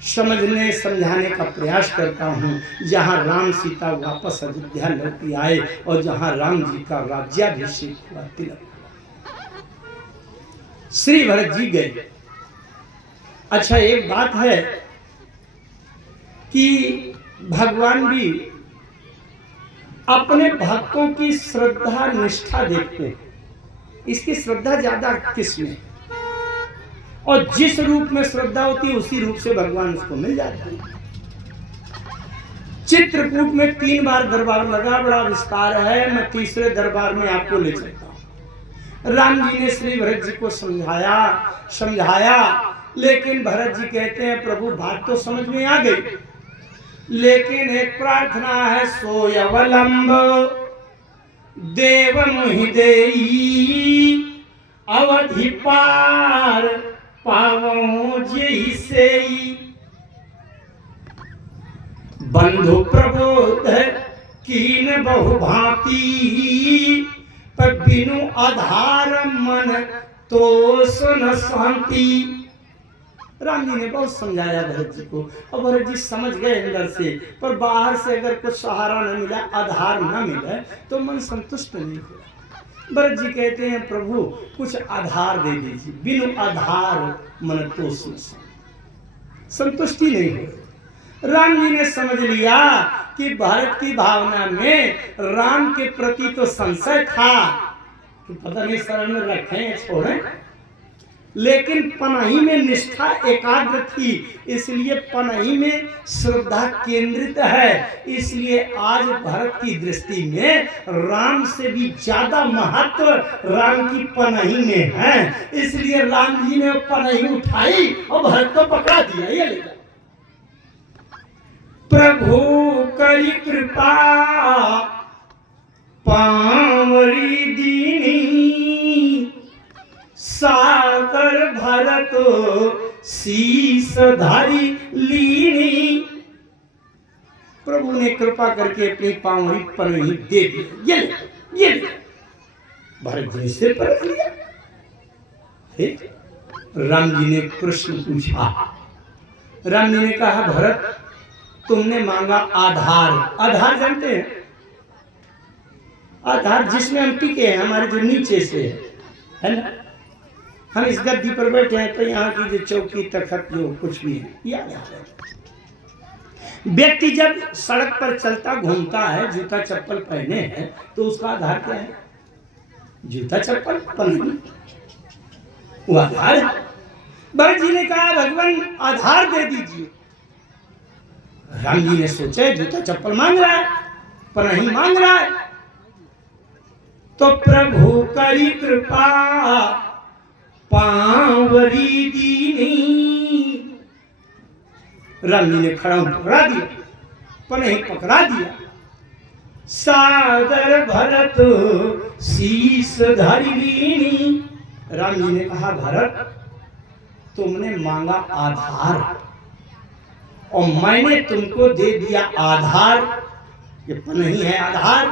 समझने समझाने का प्रयास करता हूँ, जहाँ राम सीता वापस अयोध्या लौट आए और जहाँ राम जी का राज्याभिषेक हुआ, तिलक। श्री भरत जी गए। अच्छा, एक बात है कि भगवान भी अपने भक्तों की श्रद्धा निष्ठा देखते हैं। इसकी श्रद्धा ज्यादा किसमें? और जिस रूप में श्रद्धा होती है उसी रूप से भगवान उसको मिल जाते हैं। चित्रकूट में 3 बार दरबार लगा, बड़ा विस्तार है, मैं तीसरे दरबार में आपको ले चलता हूं। राम जी ने श्री भरत जी को समझाया, लेकिन भरत जी कहते हैं प्रभु बात तो समझ में आ गई, लेकिन एक प्रार्थना है, सोयवलंब देव मुहि देई अवधि पार पावो जेहि सेई। बंधु प्रबोध कीन बहु भांति पर बिनु आधार मन तो सुन शांति। राम जी ने बहुत समझाया भरत जी को, और भरत जी समझ गए अंदर से, पर बाहर से अगर कुछ सहारा न मिला, आधार न मिला, तो मन संतुष्ट नहीं हुआ। भरत जी कहते हैं प्रभु कुछ आधार दे दीजिए, बिनु आधार मन तो सुन शांति। संतुष्टि नहीं हुई। राम जी ने समझ लिया कि भरत की भावना में राम के प्रति तो संशय था कि पता नहीं शरण में रखें छोड़ें, लेकिन पनाही में निष्ठा एकाग्र थी, इसलिए पनाही में श्रद्धा केंद्रित है। इसलिए आज भरत की दृष्टि में राम से भी ज्यादा महत्व राम की पनाही में है। इसलिए राम जी ने पनाही उठाई और भरत को पकड़ा दिया। ये लेकर प्रभु करी कृपा पावरी दीनी सागर भरत शीस धारी लीनी। प्रभु ने कृपा करके अपनी पावरी पनाही दे दी। ये भरत जी ने सिर पर रख लिया। राम जी ने प्रश्न पूछा। राम जी ने कहा भरत तुमने मांगा आधार। आधार जानते हैं? आधार जिसमें हम टिके हैं, हमारे जो नीचे से है ना, हम इस गद्दी पर बैठे हैं तो यहाँ की जो चौकी तखत जो कुछ भी है, ये आधार है। व्यक्ति जब सड़क पर चलता घूमता है, जूता चप्पल पहने हैं, तो उसका आधार क्या है? जूता चप्पल पहने, वो आधार है। भरत जी ने कहा भगवान आधार दे दीजिए। राम जी ने सोचा जूता चप्पल मांग रहा है, पनाही मांग रहा है, तो प्रभु करी कृपा पावरी दीनी। राम जी ने खड़ा पकड़ा दिया, पनाही पकड़ा दिया। सादर भरत शीस धारी लीनी। राम जी ने कहा भरत तुमने मांगा आधार और मैंने तुमको दे दिया आधार। ये नहीं है आधार,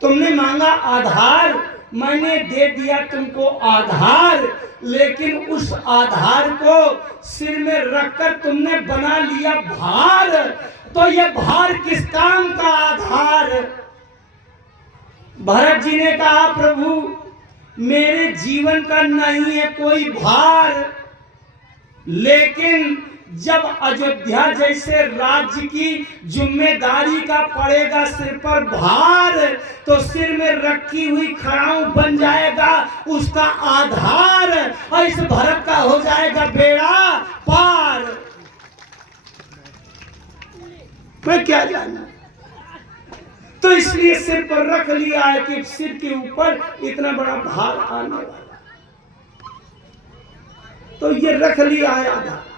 तुमने मांगा आधार, मैंने दे दिया तुमको आधार, लेकिन उस आधार को सिर में रखकर तुमने बना लिया भार। तो ये भार किस काम का आधार? भरत जी ने कहा प्रभु मेरे जीवन का नहीं है कोई भार, लेकिन जब अयोध्या जैसे राज्य की जिम्मेदारी का पड़ेगा सिर पर भार, तो सिर में रखी हुई खड़ाऊ बन जाएगा उसका आधार, और इस भरत का हो जाएगा बेड़ा पार। मैं क्या जानूं? तो इसलिए सिर पर रख लिया है कि सिर के ऊपर इतना बड़ा भार आने वाला, तो ये रख लिया है आधार।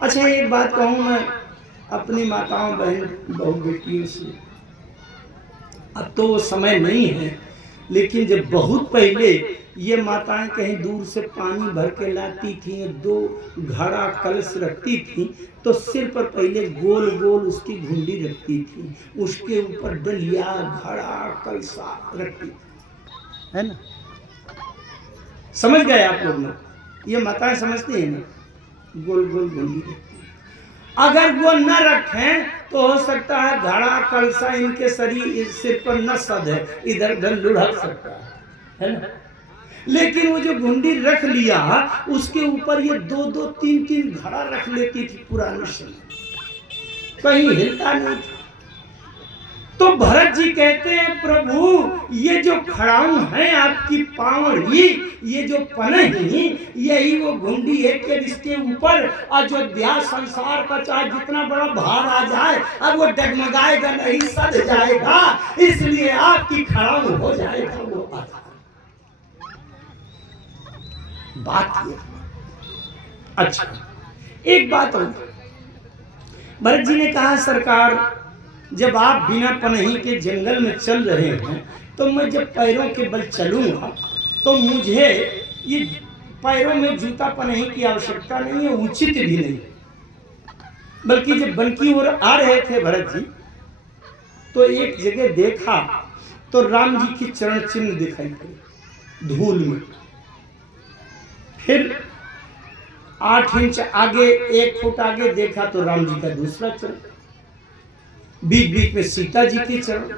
अच्छा एक बात कहूँ मैं अपनी माताओं बहन बहू बेटियों से, अब तो वो समय नहीं है, लेकिन जब बहुत पहले ये माताएं कहीं दूर से पानी भर के लाती थी, 2 घड़ा कलश रखती थी, तो सिर पर पहले गोल गोल उसकी घुंडी रखती थी, उसके ऊपर डलिया घड़ा कलसा रखती थी, है ना? समझ गए आप लोग ना? ये माताएं समझती है ना? गोल गोल घुंडी रखती। अगर वो न रखें तो हो सकता है घड़ा कलसा इनके शरीर सिर पर न सधे, इधर उधर लुढ़क सकता है ना? लेकिन वो जो घुंडी रख लिया उसके ऊपर ये 2-2 3-3 घड़ा रख लेती थी पुराने समय, कहीं हिलता नहीं था। तो भरत जी कहते हैं प्रभु ये जो खड़ाऊ है आपकी पावड़ी, ये जो पनही, यही वो घुंडी है कि इसके ऊपर अयोध्या संसार का चाहे जितना बड़ा भार आ जाए अब वो डगमगाएगा नहीं, सद जाएगा, इसलिए आपकी खड़ाऊ हो जाएगा वो आधार। बात ये अच्छा, एक बात और भरत जी ने कहा सरकार जब आप बिना पनही के जंगल में चल रहे हैं तो मैं जब पैरों के बल चलूंगा तो मुझे ये पैरों में जूता पनही की आवश्यकता नहीं है, उचित भी नहीं। बल्कि जब वन की ओर आ रहे थे भरत जी तो एक जगह देखा तो राम जी की चरण चिन्ह दिखाई पड़े धूल में। फिर 8 इंच आगे 1 फुट आगे देखा तो राम जी का दूसरा चरण, बीच बीच में सीता जी के चरण।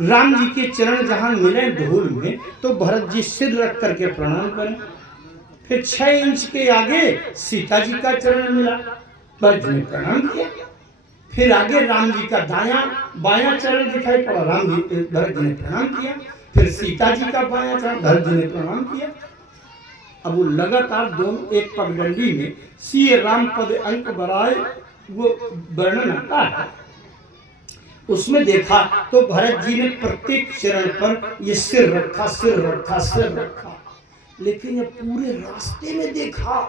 राम जी के चरण जहां मिले धूल में तो भरत जी सिर रख करके प्रणाम करें। फिर 6 इंच के आगे सीता जी का चरण मिला, भरत जी ने प्रणाम किया। फिर आगे राम जी का दायां बायां चरण दिखाई पड़ा, राम जी भरत जी ने प्रणाम किया। फिर सीता जी का बायां चरण, भरत जी ने प्रणाम किया। अब वो लगातार दोनों एक पगडंडी में सीए राम पद अंक बराए वो वर्णन आता है, उसमें देखा तो भरत जी ने प्रत्येक चरण पर ये सिर रखा, सिर रखा, सिर रखा। लेकिन ये पूरे रास्ते में देखा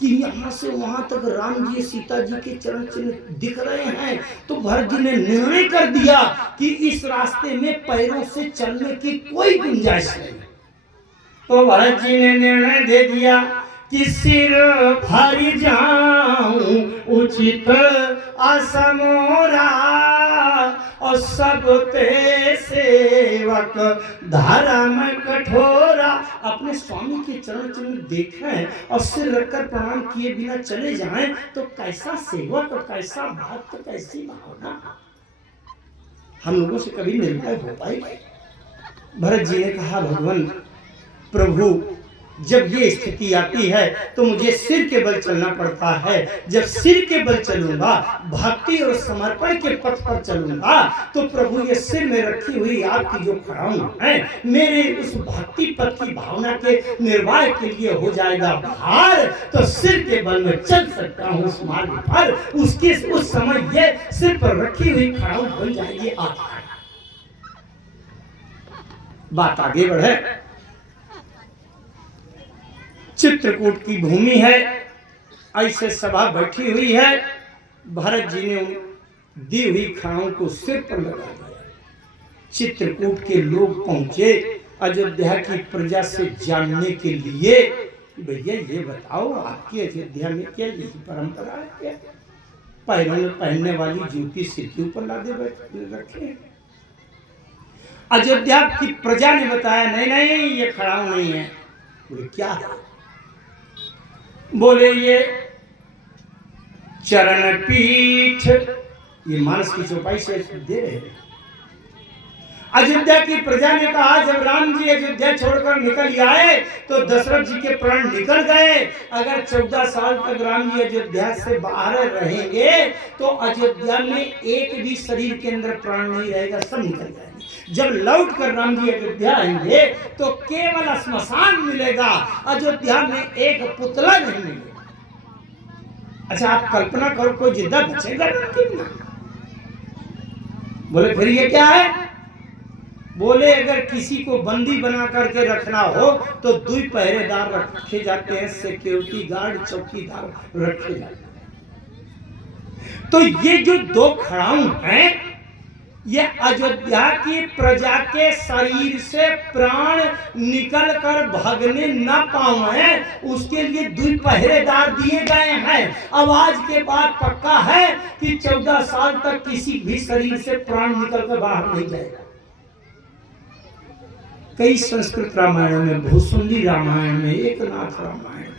कि यहाँ से वहां तक राम जी सीता जी के चरण चिन्ह दिख रहे हैं, तो भरत जी ने निर्णय कर दिया कि इस रास्ते में पैरों से चलने की कोई गुंजाइश नहीं। तो भरत जी ने निर्णय दे दिया कि सिर भरी जाऊं उचित असमोरा और सब ते सेवक धर्म कठोरा। अपने स्वामी के चरण चिन्ह देखें और सिर रखकर प्रणाम किए बिना चले जाएं तो कैसा सेवक और कैसा भक्त, कैसी भावना हम लोगों से कभी निर्णय हो पाएगी। भरत जी ने कहा भगवान प्रभु जब ये स्थिति आती है तो मुझे सिर के बल चलना पड़ता है। जब सिर के बल चलूंगा, भक्ति और समर्पण के पथ पर चलूंगा तो प्रभु ये सिर में रखी हुई आपकी जो खड़ाऊ है मेरे उस भक्ति पथ की भावना के निर्वाह के लिए हो जाएगा भार, तो सिर के बल में चल सकता हूँ उस मार्ग पर। उसके उस समय ये सिर पर रखी हुई खड़ाऊ बन जाएगी आधार। बात आगे बढ़े। चित्रकूट की भूमि है, ऐसे सभा बैठी हुई है। भरत जी ने दी हुई खड़ाऊ को सिर पर लगा दिया। चित्रकूट के लोग पहुंचे अयोध्या की प्रजा से जानने के लिए, भैया ये बताओ आपकी अयोध्या में क्या यही परंपरा है क्या? पैरों में पहनने वाली जूती सिर के ऊपर लादे रखे। अयोध्या की प्रजा ने बताया नहीं नहीं ये खड़ाऊ नहीं है। बोले क्या है? बोले ये चरण पीठ, ये मानस की चौपाई से दे रहे हैं। अयोध्या की प्रजा ने कहा जब राम जी अयोध्या छोड़कर निकल आए तो दशरथ जी के प्राण निकल गए। अगर 14 साल तक राम जी अयोध्या से बाहर रहेंगे तो अयोध्या में एक भी शरीर के अंदर प्राण नहीं रहेगा, सब निकल जाएंगे। जब लौट कर राम जी अयोध्या आएंगे तो केवल श्मशान मिलेगा, अयोध्या में एक पुतला नहीं मिलेगा। अच्छा आप कल्पना करो कोई जिंदा बचेगा ना? बोले फिर ये क्या है? बोले अगर किसी को बंदी बना करके रखना हो तो 2 पहरेदार रखे जाते हैं, सिक्योरिटी गार्ड चौकीदार रखे जाते हैं। तो ये जो 2 खड़ाऊ हैं ये अयोध्या की प्रजा के शरीर से प्राण निकल कर भागने न पाए उसके लिए 2 पहरेदार दिए गए हैं। अब आज के बाद पक्का है कि 14 साल तक किसी भी शरीर से प्राण निकल कर बाहर नहीं जाएगा। कई संस्कृत रामायणों में, भूसुंडी रामायण में, एकनाथ रामायण में,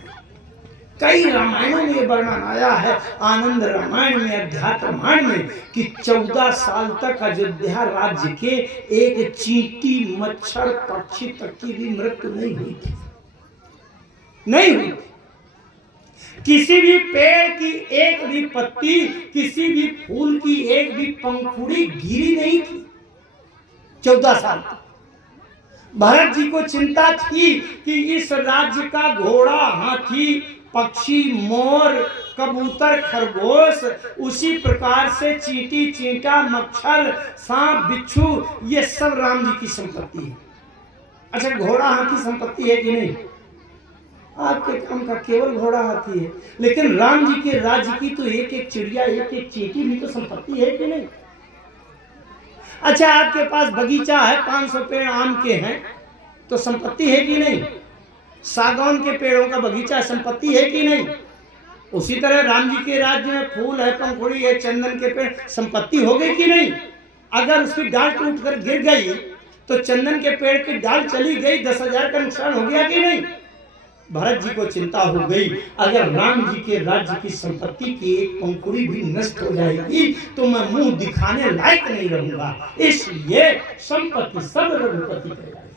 कई रामायणों में ये वर्णन आया है। आनंद रामायण में, अध्यात्म रामायण में कि 14 साल तक अयोध्या राज्य के एक चींटी, मच्छर, पक्षी तक की भी मृत्यु नहीं हुई थी, नहीं हुई। किसी भी पेड़ की एक भी पत्ती, किसी भी फूल की एक भी पंखुड़ी गिरी नहीं थी 14 साल तक। भरत जी को चिंता थी कि इस राज्य का घोड़ा, हाथी, पक्षी, मोर, कबूतर, खरगोश, उसी प्रकार से चींटी, चींटा, मच्छर, सांप, बिच्छू, ये सब राम जी की संपत्ति है। अच्छा, घोड़ा हाथी संपत्ति है कि नहीं? आपके काम का केवल घोड़ा हाथी है, लेकिन राम जी के राज्य की तो एक एक चिड़िया, एक एक चींटी भी तो संपत्ति है कि नहीं? अच्छा, आपके पास बगीचा है, 500 पेड़ आम के हैं, तो संपत्ति है कि नहीं? सागौन के पेड़ों का बगीचा संपत्ति है कि नहीं? उसी तरह राम जी के राज्य में फूल है, पंखुड़ी है, चंदन के पेड़, संपत्ति हो गई कि नहीं? अगर उसकी डाल टूट कर गिर गई तो चंदन के पेड़ की डाल चली गई, 10,000 का नुकसान हो गया कि नहीं? भरत जी को चिंता हो गई, अगर राम जी के राज्य की संपत्ति की एक पंखुड़ी भी नष्ट हो जाएगी तो मैं मुंह दिखाने लायक नहीं रहूंगा, इसलिए संपत्ति सब रघुपति कहलाएगी।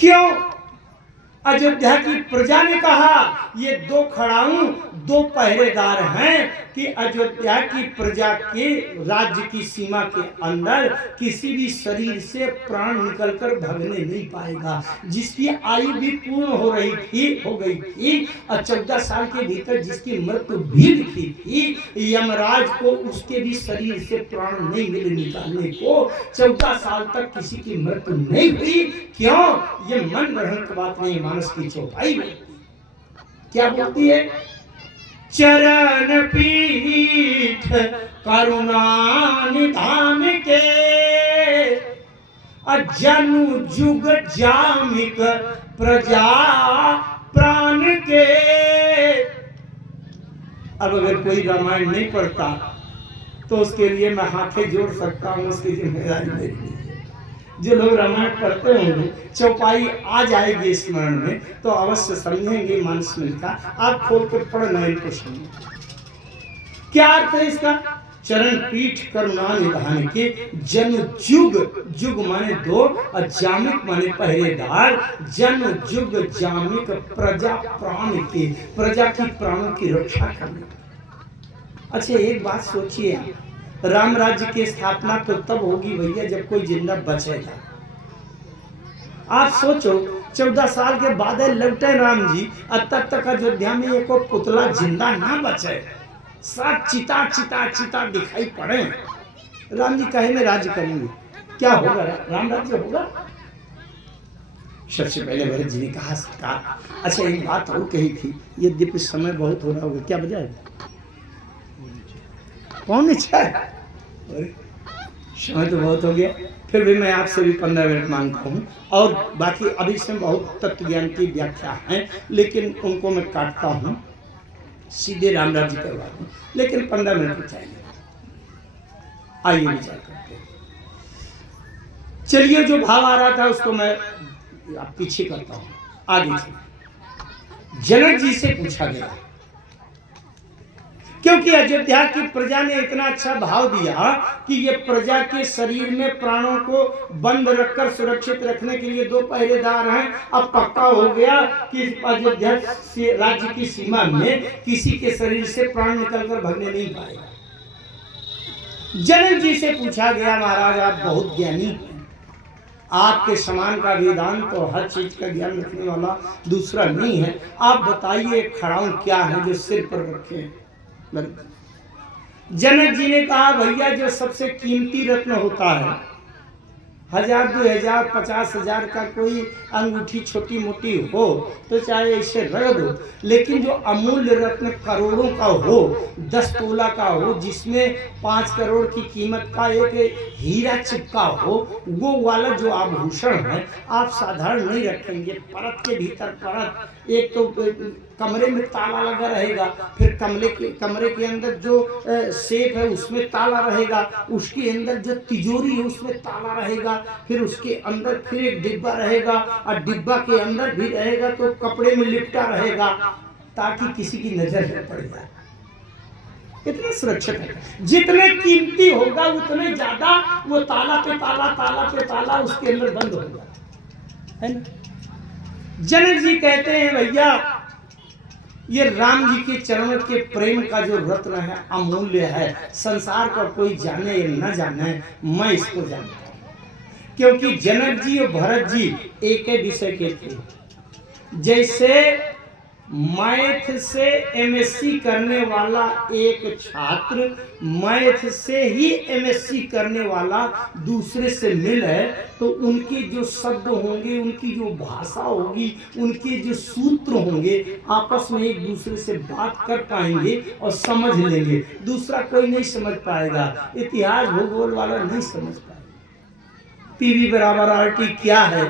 क्यों? अयोध्या की प्रजा ने कहा ये 2 खड़ाऊ 2 पहरेदार हैं कि अयोध्या की प्रजा के राज्य की सीमा के अंदर किसी भी शरीर से प्राण निकलकर भागने नहीं पाएगा। जिसकी आयु भी पूर्ण हो गई थी और 14 साल के भीतर जिसकी मृत्यु भी लिखी थी, यमराज को उसके भी शरीर से प्राण नहीं मिले निकालने को, 14 साल तक किसी की मृत्यु नहीं हुई। क्यों? ये मन ग्रहण की बात नहीं, मानस की चौपाई में क्या बोलती है? चरण पीठ करुणा निधान के, जनु जुग जामिक प्रजा प्राण के। अब अगर कोई रामायण नहीं पढ़ता तो उसके लिए मैं हाथे जोड़ सकता हूँ, उसकी जिम्मेदारी मेरी है। जो लोग रामायण पढ़ते होंगे, चौपाई आ जाएगी स्मरण में तो अवश्य समझेंगे मानस में लिखा। आप खोल के पढ़ना, इनको सुनिए क्या अर्थ है इसका। चरण पीठ करुणा निधान के, जन जुग, जुग माने 2 और जामिक माने पहरेदार, जन जुग जामिक प्रजा प्राण के, प्रजा की प्राणों की रक्षा करने। अच्छा, एक बात सोचिए आप, राम राज्य की स्थापना तो तब होगी भैया जब कोई जिंदा बचेगा। आप सोचो 14 साल के बाद लौटे राम जी, अब तक अयोध्या में एक पुतला जिंदा ना बचे, सब चिता चिता चिता दिखाई पड़े। राम जी कहे में राज्य करेंगे, क्या होगा? राम राज्य होगा? सबसे पहले भरत जी ने कहा अच्छा एक बात और कही थी, यद्यपि समय बहुत हो रहा होगा, क्या वजह है? कौन इच्छा है? समय तो बहुत हो गया, फिर भी मैं आपसे भी 15 मिनट मांगता हूँ। और बाकी अभी इसमें बहुत तत्व ज्ञान की व्याख्या है, लेकिन उनको मैं काटता हूँ, सीधे राम राज्य करवा दूँ, लेकिन 15 मिनट चाहिए। आइए विचार करते हैं। चलिए, जो भाव आ रहा था उसको मैं आप पीछे करता हूँ, आगे चलिए। जनक जी से पूछा गया, क्योंकि अयोध्या की प्रजा ने इतना अच्छा भाव दिया कि ये प्रजा के शरीर में प्राणों को बंद रखकर सुरक्षित रखने के लिए 2 पहरेदार हैं। अब पक्का हो गया कि अयोध्या राज्य की सीमा में किसी के शरीर से प्राण निकलकर भागने नहीं पाएगा। जनक जी से पूछा गया, महाराज आप बहुत ज्ञानी हैं, आपके समान का वेदांत और हर चीज का ज्ञान रखने वाला दूसरा नहीं है, आप बताइए खड़ाऊ क्या है जो सिर पर रखे हैं? जनक जी ने कहा, भैया जो सबसे कीमती रत्न होता है, 1000, 2000, 50,000 का कोई अंगूठी छोटी मोटी हो तो चाहे इसे रख दो, लेकिन जो अमूल्य रत्न करोड़ों का हो, 10 तोला का हो, जिसमें 5 करोड़ की कीमत का एक हीरा चिपका हो, वो वाला जो आभूषण है आप साधारण नहीं रखेंगे। परत के भीतर परत, एक तो कमरे में ताला लगा रहेगा, फिर कमरे के अंदर जो सेफ है उसमें ताला रहेगा, उसके अंदर जो तिजोरी है उसमें ताला रहेगा, फिर उसके अंदर फिर एक डिब्बा रहेगा और डिब्बा के अंदर भी रहेगा तो कपड़े में लिपटा रहेगा ताकि किसी की नजर न पड़ जाए। इतना सुरक्षित है। जितने कीमती होगा उतने ज्यादा वो ताला पे ताला उसके अंदर बंद होगा, है ना। जनक जी कहते हैं, भैया ये राम जी के चरणों के प्रेम का जो रत्न है अमूल्य है। संसार का कोई जाने या न जाने, मैं इसको जानता हूं। क्योंकि जनक जी और भरत जी एक ही विषय के थे। जैसे मैथ से एमएससी करने वाला एक छात्र मैथ से ही एमएससी करने वाला दूसरे से मिले तो उनके जो शब्द होंगे, उनकी जो भाषा होगी, उनके जो सूत्र होंगे, आपस में एक दूसरे से बात कर पाएंगे और समझ लेंगे। दूसरा कोई नहीं समझ पाएगा। इतिहास भूगोल वाला नहीं समझ पाएगा। पीवी बराबर आरटी क्या है,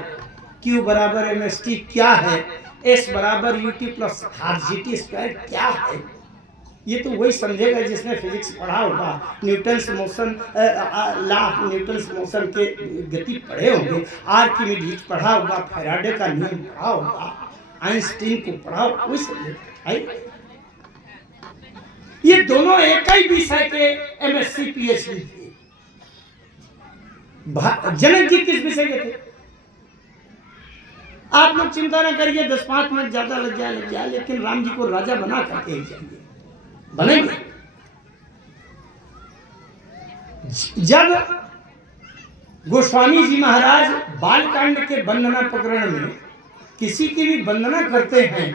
क्यू बराबर एमएसटी क्या है, एस बराबर यूटी प्लस आरजीटी स्क्वायर क्या है, ये तो वही समझेगा जिसने फिजिक्स पढ़ा होगा, Newton's motion law Newton's motion के गति पढ़े होंगे, आर्किमिडीज पढ़ा होगा, फैराडे का नियम पढ़ा होगा, आइंस्टीन को पढ़ा होगा, वही समझेगा। ये दोनों एक ही विषय के एमएससी पीएचडी थे। जनक जी किस विषय के थे? आप लोग चिंता ना करिए, 10-5 मिनट ज्यादा लग जाए, लेकिन राम जी को राजा बना करके ही जाएंगे, बनेंगे। जब गोस्वामी जी महाराज बालकांड के वंदना प्रकरण में किसी की भी वंदना करते हैं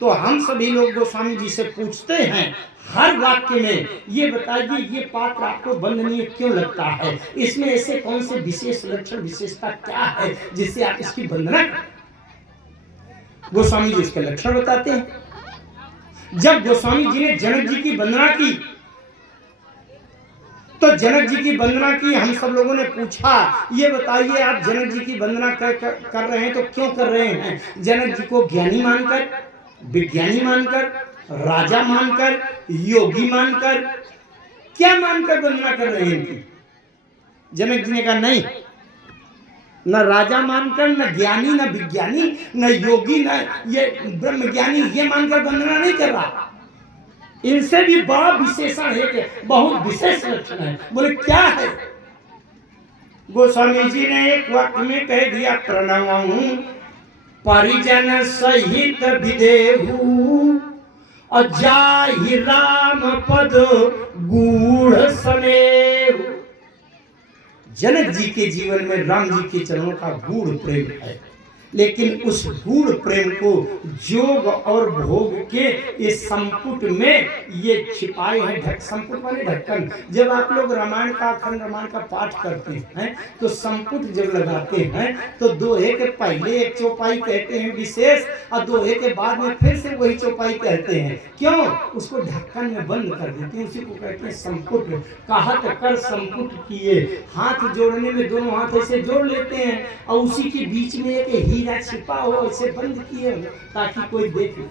तो हम सभी लोग गोस्वामी जी से पूछते हैं हर वाक्य में, ये बताइए ये पात्र आपको वंदनीय क्यों लगता है, इसमें ऐसे कौन से विशेष लक्षण विशेषता क्या है जिससे आप इसकी वंदना करें। गोस्वामी जी इसके लक्षण बताते हैं। जब गोस्वामी जी ने जनक जी की वंदना की तो जनक जी की वंदना की हम सब लोगों ने पूछा, ये बताइए आप जनक जी की वंदना कर रहे हैं तो क्यों कर रहे हैं? जनक जी को ज्ञानी मानकर, विज्ञानी मानकर, राजा मानकर, योगी मानकर, क्या मानकर वंदना कर रहे हैं इनकी? जनक जी ने कहा नहीं, न राजा मानकर, न ज्ञानी, न विज्ञानी, न योगी, न ये ब्रह्म ज्ञानी, ये मानकर वंदना नहीं कर रहा। इनसे भी बड़ा विशेषण है कि बहुत विशेष लक्षण है। बोले क्या है? गोस्वामी जी ने एक वाक्य में कह दिया, प्रणवहु परिजन सहित विदेहु अजाहि राम पद गूढ़ स्नेह। जनक जी के जीवन में राम जी के चरणों का गूढ़ प्रेम है, लेकिन उस गूढ़ प्रेम को जोग और भोग के इस संपुट में ये छिपाए हैं। संपुट माने ढक्कन। जब आप लोग रामायण का अखंड रामायण का पाठ करते हैं तो संपुट जब लगाते हैं तो दोहे के पहले एक चौपाई कहते हैं विशेष, और दोहे के बाद में फिर से वही चौपाई कहते हैं। क्यों? उसको ढक्कन में बंद कर देते हैं, उसी को कहते हैं संपुट। कहत कर संपुट किए, हाथ जोड़ने में दोनों हाथ ऐसे जोड़ लेते हैं और उसी के बीच में एक हीरा छिपा हो, इसे बंद किए हो ताकि कोई देखे।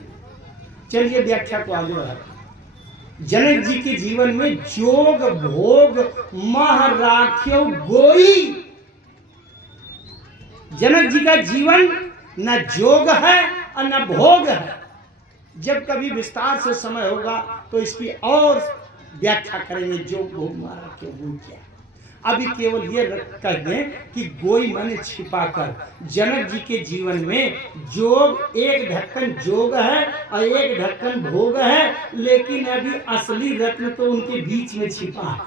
चलिए व्याख्या को आगे बढ़ाते। जनक जी के जीवन में जोग भोग मह राख्यो गोई। जनक जी का जीवन न जोग है और न भोग है। जब कभी विस्तार से समय होगा तो इसकी और व्याख्या करेंगे, जोग भोग मह राख्यो गोई क्या। अभी केवल ये कह दें कि गोई माने छिपाकर। जनक जी के जीवन में जोग, एक ढक्कन जोग है और एक ढक्कन भोग है, लेकिन अभी असली रत्न तो उनके बीच में छिपा है।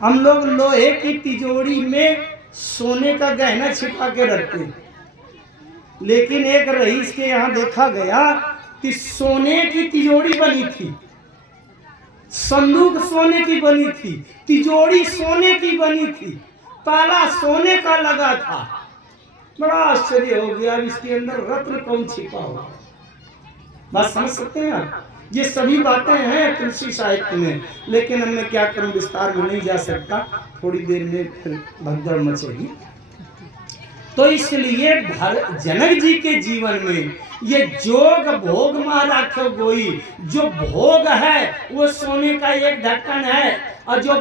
हम लोग लोहे की तिजोरी में सोने का गहना छिपा के रखते हैं, लेकिन एक रईस के यहाँ देखा गया कि सोने की तिजोरी बनी थी, संदूक सोने की बनी थी, तिजोरी सोने की बनी थी, ताला सोने का लगा था। बड़ा आश्चर्य हो गया, इसके अंदर रत्न कौन छिपा होगा। बात समझ सकते हैं आप? ये सभी बातें हैं तुलसी साहित्य में, लेकिन मैं क्या करूं, विस्तार में नहीं जा सकता, थोड़ी देर में फिर भगदड़ मचेगी। तो इसलिए जनक जी के जीवन में ये जोग भोग मह राख्यो गोई, जो भोग है वो सोने का एक ढक्कन है, और जो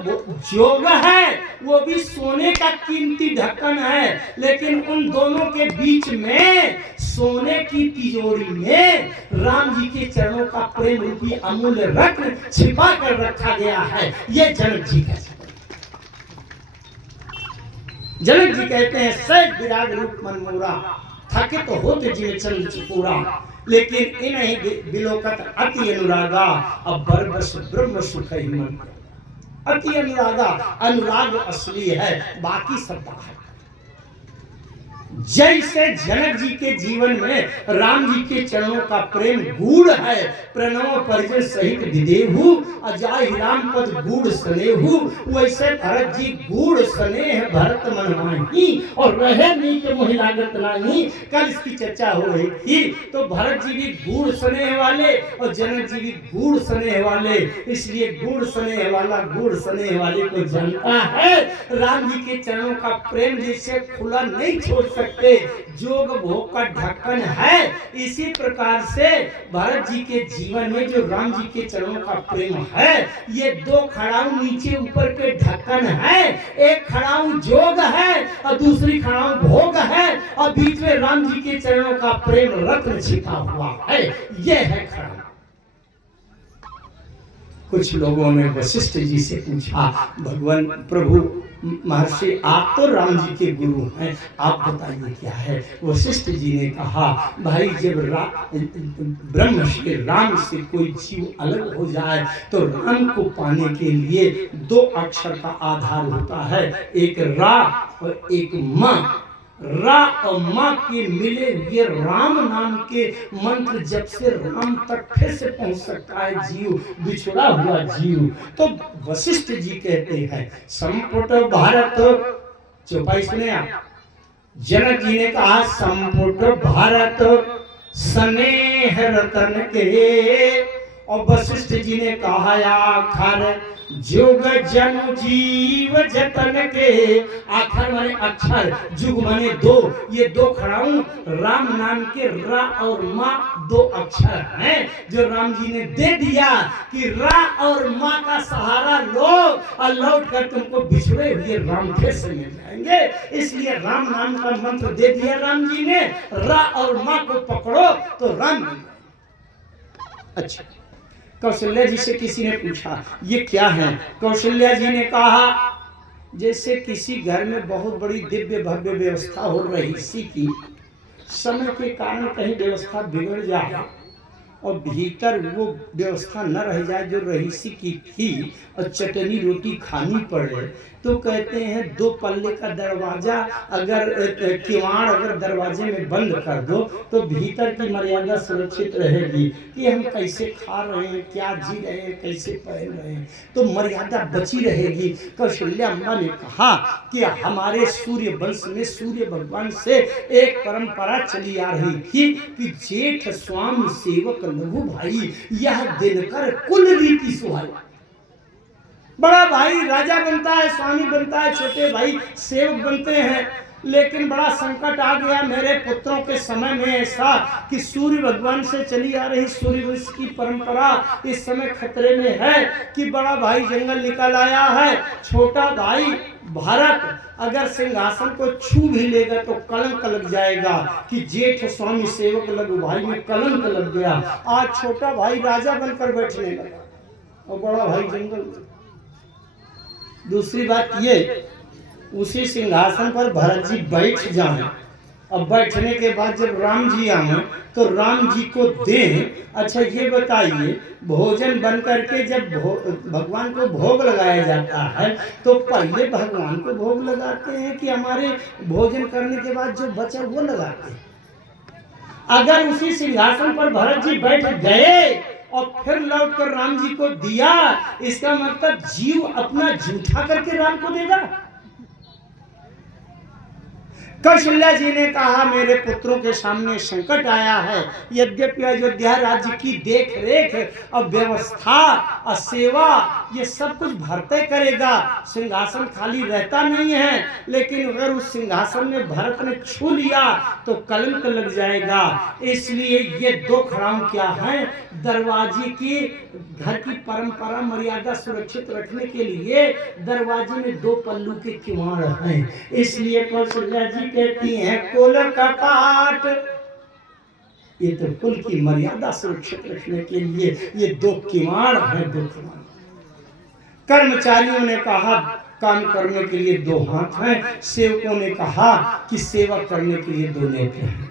जोग है वो भी सोने का कीमती ढक्कन है, लेकिन उन दोनों के बीच में सोने की तिजोरी में राम जी के चरणों का प्रेम रूपी अमूल्य रत्न छिपा कर रखा गया है। ये जनक जी का। जनक जी कहते हैं, सैद विराग रूप मन मोरा, थके तो होते जिन चंद्र चकोरा। लेकिन इन्हीं बिलोकत अति अनुरागा अब बरबस ब्रह्म सुख ही मन। अति अनुरागा, अनुराग असली है, बाकी सब बाहर। जैसे जनक जी के जीवन में राम जी के चरणों का प्रेम गूढ़ है, प्रणव परिजन सहित विदेहु अजाहि राम पद गूढ़ स्नेहु, वैसे भरत जी गूढ़ स्नेह भरत मन माही और रहे नीक मोहि लागत नाही। कल इसकी चर्चा हो रही थी, तो भरत जी भी गूढ़ स्नेह वाले और जनक जी भी गूढ़ स्नेह वाले, इसलिए गूढ़ स्नेह वाला गूढ़ स्नेह वाले को जानता है। राम जी के चरणों का प्रेम जिसे खुला नहीं छोड़ सकते, जोग भोग का ढक्कन है। इसी प्रकार से भरत जी के जीवन में जो राम जी के चरणों का प्रेम है, ये दो खड़ाऊ नीचे ऊपर के ढक्कन है। एक खड़ाऊ जोग है और दूसरी खड़ाऊ भोग है, और बीच में राम जी के चरणों का प्रेम रत्न छिपा हुआ है। यह है खड़ाऊ। कुछ लोगों ने वशिष्ठ जी से पूछा, भगवान प्रभु महर्षि आप तो राम जी के गुरु हैं, आप बताइए क्या है। वशिष्ठ जी ने कहा, भाई जब ब्रह्म से राम से कोई जीव अलग हो जाए तो राम को पाने के लिए दो अक्षर का आधार होता है, एक रा और एक माँ। रा और माँ के मिले हुए राम नाम के मंत्र जब से राम तक फिर से पहुंच सकता है जीव, बिछड़ा हुआ जीव। तो वशिष्ठ जी कहते हैं, संपुट भारत, चौपाई सुने आप। जनक जी ने कहा, संपुट भारत स्नेह रतन के, और वशिष्ठ जी ने कहा, आखर जुग जनु जीव जतन के। आखर माने अक्षर, जुग माने दो, ये दो खड़ाऊ राम नाम के रा और माँ दो अक्षर हैं जो राम जी ने दे दिया कि रा और माँ का सहारा लो और लौट कर तुमको बिछड़े हुए राम फिर से मिल जाएंगे। इसलिए राम नाम का मंत्र दे दिया राम जी ने, रा और माँ को पकड़ो तो राम मिल जाएंगे। अच्छा, कौशल्या जी से किसी ने पूछा ये क्या है। कौशल्या जी ने कहा, जैसे किसी घर में बहुत बड़ी दिव्य भव्य व्यवस्था हो रही सी की, समय के कारण कहीं व्यवस्था बिगड़ जाए और भीतर वो व्यवस्था न रह जाए जो रहीसी की थी और चटनी रोटी खानी पड़े, तो कहते हैं दो पल्ले का दरवाजा अगर किवाड़ अगर दरवाजे में बंद कर दो तो भीतर की मर्यादा सुरक्षित रहेगी कि हम कैसे खा रहे हैं, क्या जी रहे हैं, कैसे पहन रहे हैं, तो मर्यादा बची रहेगी। कौशल्या अम्मा ने कहा कि हमारे सूर्य वंश में सूर्य भगवान से एक परंपरा चली आ रही थी कि जेठ स्वामी सेवक लघु भाई, यह दिनकर कुल रीति सुहाई। बड़ा भाई राजा बनता है, स्वामी बनता है, छोटे भाई सेवक बनते हैं, लेकिन बड़ा संकट आ गया मेरे पुत्रों के समय में ऐसा कि सूर्य भगवान से चली आ रही सूर्य वंश की परंपरा इस समय खतरे में है कि बड़ा भाई जंगल निकल आया है, छोटा भाई भारत अगर सिंहासन को छू भी लेगा तो कलंक लग जाएगा कि जेठ स्वामी सेवक लघु भाई में कलंक लग गया। आज छोटा भाई राजा बनकर बैठने लगा और बड़ा भाई जंगल में। दूसरी बात ये, उसी सिंहासन पर भरत जी बैठ जाएं और बैठने के बाद जब राम जी आए तो राम जी को दें। अच्छा ये बताइए, भोजन बन करके जब भगवान को भोग लगाया जाता है तो पहले भगवान को भोग लगाते हैं कि हमारे भोजन करने के बाद जो बचा वो लगाते हैं? अगर उसी सिंहासन पर भरत जी बैठ गए और फिर लौट कर राम जी को दिया, इसका मतलब जीव अपना जूठा करके राम को देगा। कौशल्या जी ने कहा मेरे पुत्रों के सामने संकट आया है, यद्यपि अयोध्या राज्य की देख रेख और व्यवस्था और सेवा ये सब कुछ भरते करेगा, सिंहासन खाली रहता नहीं है, लेकिन अगर उस सिंहासन में भरत ने छू लिया तो कलंक लग जाएगा। इसलिए ये दो खड़ाऊ क्या हैं, दरवाजे की घर की परंपरा मर्यादा सुरक्षित रखने के लिए दरवाजे में दो पल्लू के किवाड़ हैं। इसलिए कौशल्या जी कहती हैं कुल कपाट, ये तो कुल की मर्यादा सुरक्षित रखने के लिए ये दो किवाड़ हैं, दो किवाड़। कर्मचारियों ने कहा काम करने के लिए दो हाथ हैं, सेवकों ने कहा कि सेवा करने के लिए दो नेत्र हैं।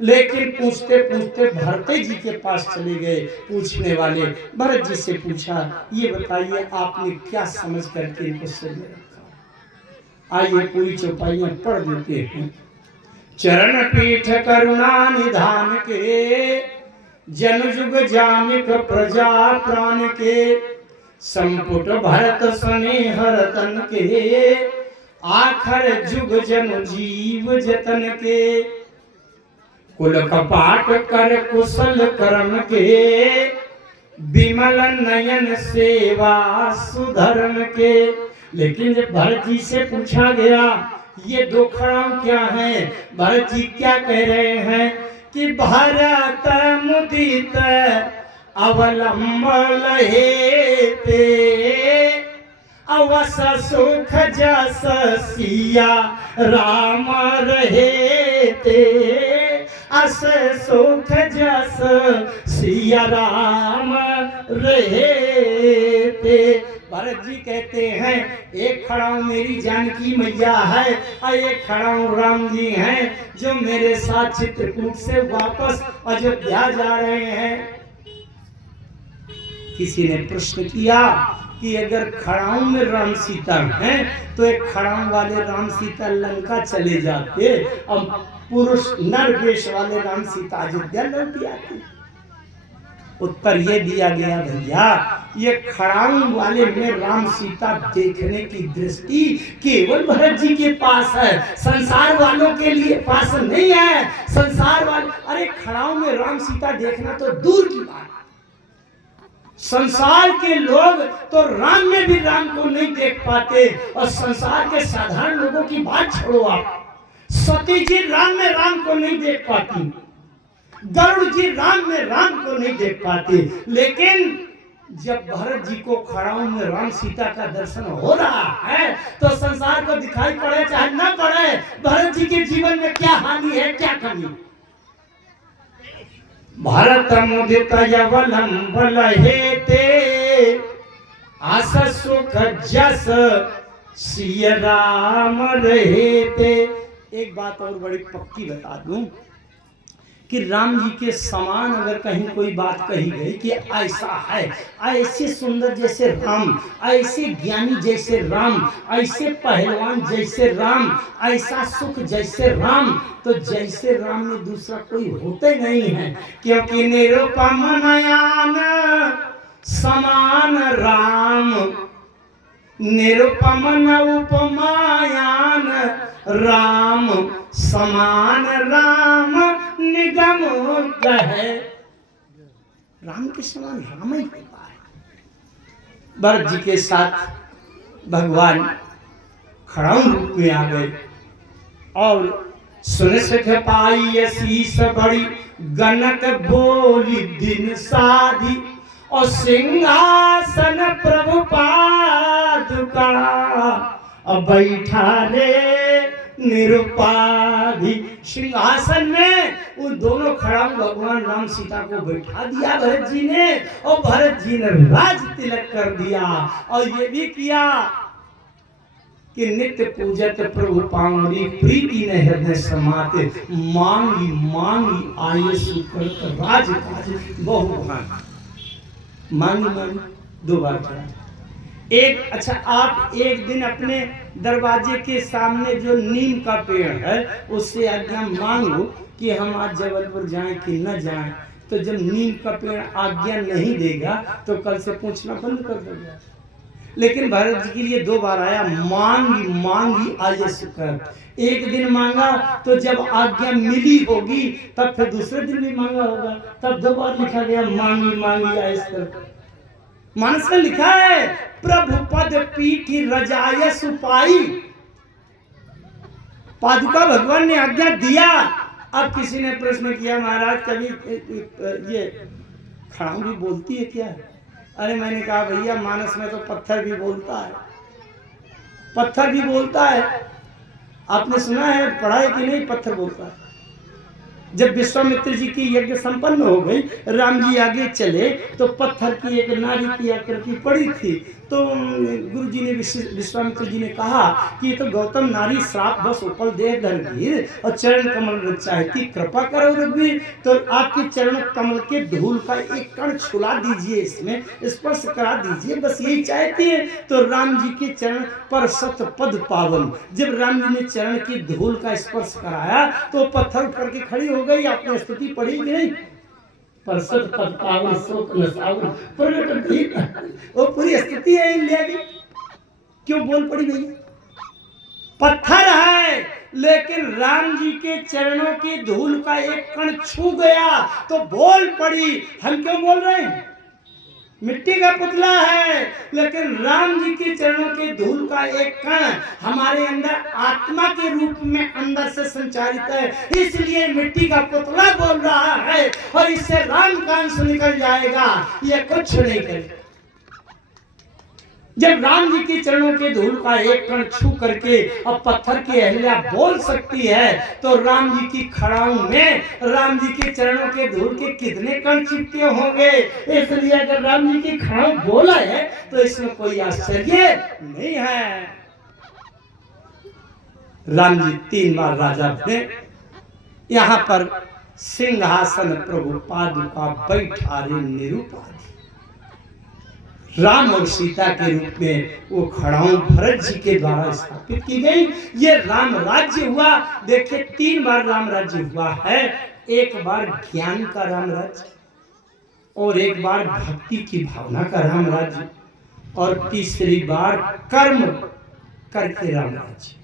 लेकिन पूछते पूछते भरत जी के पास चले गए। पूछने वाले भरत जी से पूछा, ये बताइए आपने क्या समझ करके इनको सजा रखा? आइए पूरी चौपाइयां पढ़ देते हैं। चरण पीठ करुणा निधान के, जन जुग जानिक प्रजा प्राण के, संपुट भरत स्नेह रतन के, आखर जुग जन जीव जतन के, कुल कपाट कर कुशल कर्म के, विमल नयन सेवा सुधर्म के। लेकिन जब भरत जी से पूछा गया ये दो खड़ाऊ क्या हैं, भरत जी क्या कह रहे हैं कि भरत मुदित अवलंबन हेते, अवस सुख जस सिया राम रहेते, अस सुख जस सिया राम रहेते। भरत जी कहते हैं एक खड़ाऊ मेरी जानकी मैया है और एक खड़ाऊ राम जी हैं जो मेरे साथ चित्रकूट से वापस अयोध्या जा रहे हैं। किसी ने प्रश्न किया कि अगर खड़ाऊ में राम सीता हैं तो एक खड़ाऊ वाले राम सीता लंका चले जाते और पुरुष नर वेश वाले राम सीता अयोध्या लौट आते। उत्तर ये दिया गया भैया ये खड़ाऊ वाले में राम सीता देखने की दृष्टि केवल भरत जी के पास है, संसार वालों के लिए पास नहीं है। संसार वाले अरे खड़ाऊ में राम सीता देखना तो दूर की बात, संसार के लोग तो राम में भी राम को नहीं देख पाते और संसार के साधारण लोगों की बात छोड़ो आप, सती जी राम में राम को नहीं देख पाती, गरुड़ जी राम में राम को नहीं देख पाते। लेकिन जब भरत जी को खड़ाऊ में राम सीता का दर्शन हो रहा है तो संसार को दिखाई पड़े चाहे न पड़े भरत जी के जीवन में क्या हानि है क्या कमी। भरत मुदित अवलंबन हेते, आस सुख जस सिया राम रहेते। एक बात और बड़ी पक्की बता दूं कि राम जी के समान अगर कहीं कोई बात कही गई कि ऐसा है, ऐसे सुंदर जैसे राम, ऐसे ज्ञानी जैसे राम, ऐसे पहलवान जैसे राम, ऐसा सुख जैसे राम, तो जैसे राम में दूसरा कोई होते नहीं है। क्योंकि निरुपम नयन समान राम, निरुपम न उपमायान राम, समान राम निगम कहे। राम के समान राम ही कृपा है। भरत जी के साथ भगवान खड़ाऊ रूप में आ गए और सुन सुख पाई शीस बड़ी, गनक बोली दिन साधी, और सिंहासन प्रभु पादुका, अब बैठा रे निरुपाधि। सिंहासन में उन दोनों खड़ाऊ भगवान राम सीता को बैठा दिया भरत जी ने, और भरत जी ने राज तिलक कर दिया और ये भी किया कि नित्य पूजत प्रभु पावनी, प्रीति ने हृदय समाते, मांगी मांगी आये सुकृत राज काज बहुभान। मांगी मांगी दो बार कहा। एक अच्छा आप एक दिन अपने दरवाजे के सामने जो नीम का पेड़ है उससे आज्ञा मांगो कि हम आज जबलपुर जाएं कि न जाएं। तो जब नीम का पेड़ आज्ञा नहीं देगा तो कल से पूछना बंद कर देगा। लेकिन भरत जी के लिए दो बार आया, मांगी मांगी आये सुकृत। एक दिन मांगा तो जब आज्ञा मिली होगी तब फिर दूसरे दिन भी मांगा होगा, तब दो बार लिखा गया मांगी मांगी आये सुकृत। मानस में लिखा है प्रभु पद पीठी रजाय सुपाई। पादुका भगवान ने आज्ञा दिया। अब किसी ने प्रश्न किया महाराज कभी ये खड़ाऊ भी बोलती है क्या? अरे मैंने कहा भैया मानस में तो पत्थर भी बोलता है, पत्थर भी बोलता है। आपने सुना है पढ़ा है कि नहीं? पत्थर बोलता है। जब विश्वामित्र जी की यज्ञ संपन्न हो गई, राम जी आगे चले तो पत्थर की एक नारी की आकृति पड़ी थी। तो गुरु जी ने विश्वामित्र जी ने कहा कि ये तो गौतम नारी श्राप बस उपल देह धरवीर और चरण कमल चाहती, कृपा करो रघुवीर, तो आपके चरण कमल के धूल का एक कण छुला दीजिए, इसमें स्पर्श करा दीजिए, बस यही चाहती है। तो राम जी के चरण पर सत पद पावन, जब राम जी ने चरण की धूल का स्पर्श कराया तो पत्थर करके खड़ी हो गई। आपने स्तुति पढ़ी कि नहीं? परसत पद पावन शोक नसावन प्रगट भीत, वो पूरी स्तुति है इंडिया की। क्यों बोल पड़ी भैया? पत्थर है लेकिन राम जी के चरणों की धूल का एक कण छू गया तो बोल पड़ी। हम क्यों बोल रहे हैं? मिट्टी का पुतला है लेकिन राम जी के चरणों के धूल का एक कण हमारे अंदर आत्मा के रूप में अंदर से संचारित है, इसलिए मिट्टी का पुतला बोल रहा है और इससे राम का अंश निकल जाएगा, ये कुछ नहीं करेगा। जब राम जी के चरणों के धूल का एक कण छू करके अब पत्थर की अहिल्या बोल सकती है तो राम जी की खड़ाऊ में राम जी के चरणों के धूल के कितने कण चिपके होंगे। इसलिए अगर राम जी की खड़ाऊ बोला है तो इसमें कोई आश्चर्य नहीं है। राम जी 3 बार राजा बने। यहाँ पर सिंहासन प्रभु पादुका बैठारे निरूपाधि, राम और सीता के रूप में वो खड़ाऊ भरत जी के द्वारा स्थापित की गई। ये राम राज्य हुआ। देखिए 3 बार राम राज्य हुआ है। एक बार ज्ञान का राम राज्य और एक बार भक्ति की भावना का राम राज्य और तीसरी बार कर्म करके राम राज्य।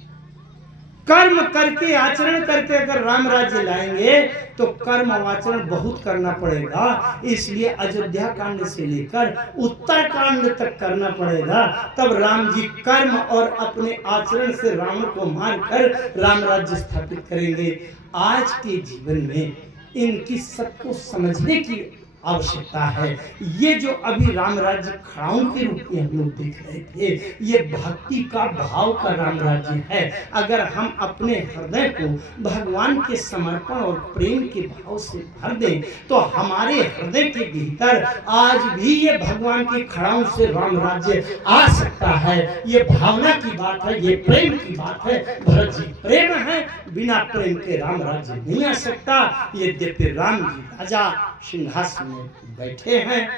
कर्म करके आचरण करके अगर राम राज्य लाएंगे तो कर्म आचरण बहुत करना पड़ेगा, इसलिए अयोध्या कांड से लेकर उत्तर कांड तक करना पड़ेगा। तब राम जी कर्म और अपने आचरण से रावण को मारकर राम राज्य स्थापित करेंगे। आज के जीवन में इनकी सबको समझने की आवश्यकता है। ये जो अभी राम राज्य खड़ाऊ के रूप में हम लोग देख रहे थे, ये भक्ति का भाव का राम राज्य है। अगर हम अपने हृदय को भगवान के समर्पण और प्रेम के भाव से भर दें तो हमारे हृदय के भीतर आज भी ये भगवान के खड़ाऊ से राम राज्य आ सकता है। ये भावना की बात है, ये प्रेम की बात है। भरत जी प्रेम है, बिना प्रेम के राम राज्य नहीं आ सकता। यद्यपि राम जी राजा सिंहासन में बैठे हैं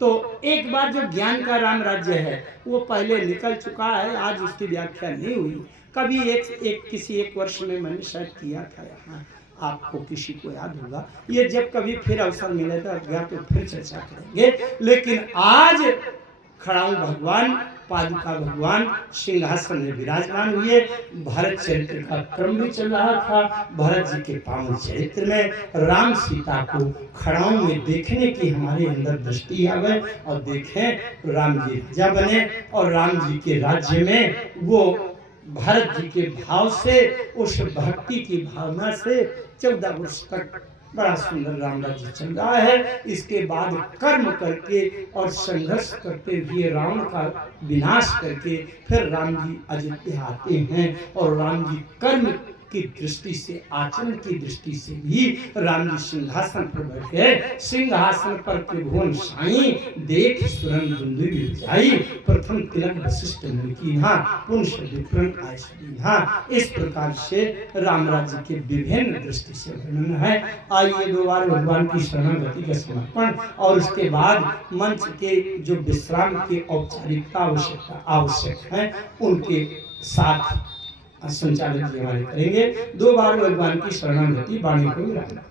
तो एक बार जो ज्ञान का राम राज्य है वो पहले निकल चुका है, आज उसकी व्याख्या नहीं हुई। कभी किसी एक वर्ष में मैंने शायद किया था, यहाँ आपको किसी को याद होगा। ये जब कभी फिर अवसर मिलेगा तो फिर चर्चा करेंगे। लेकिन आज खड़ाऊ भगवान, पादुका भगवान सिंहासन में विराजमान हुए। भरत चरित्र का क्रम भी चल रहा था। भरत जी के पावन चरित्र में राम सीता को खड़ाऊ में देखने की हमारे अंदर दृष्टि आ गए और देखें राम जी राजा बने और राम जी के राज्य में वो भरत जी के भाव से, उस भक्ति की भावना से 14 वर्ष तक बड़ा सुंदर राम राज्य चल रहा है। इसके बाद कर्म करके और संघर्ष करते हुए रावण का विनाश करके फिर राम जी अयोध्या आते हैं और राम जी कर्म की दृष्टि से, आचरण की दृष्टि से भी राम जी सिंहासन पर बैठे। सिंहासन पर त्रिभुवन साई देख सुरन दुंदुभि जाई, प्रथम तिलक वशिष्ठ मुनि कीन्हा, पुंस विप्रन आय सुदीन्हा। इस प्रकार से राम राज्य के विभिन्न दृष्टि से वर्णन है। आइए 2 बार भगवान की शरणागति का समर्पण और उसके बाद मंच के जो विश्राम की औपचारिकता आवश्यक है उनके साथ संचालित हमारे करेंगे। 2 बार भगवान की शरणागति वाणी को मिलाना।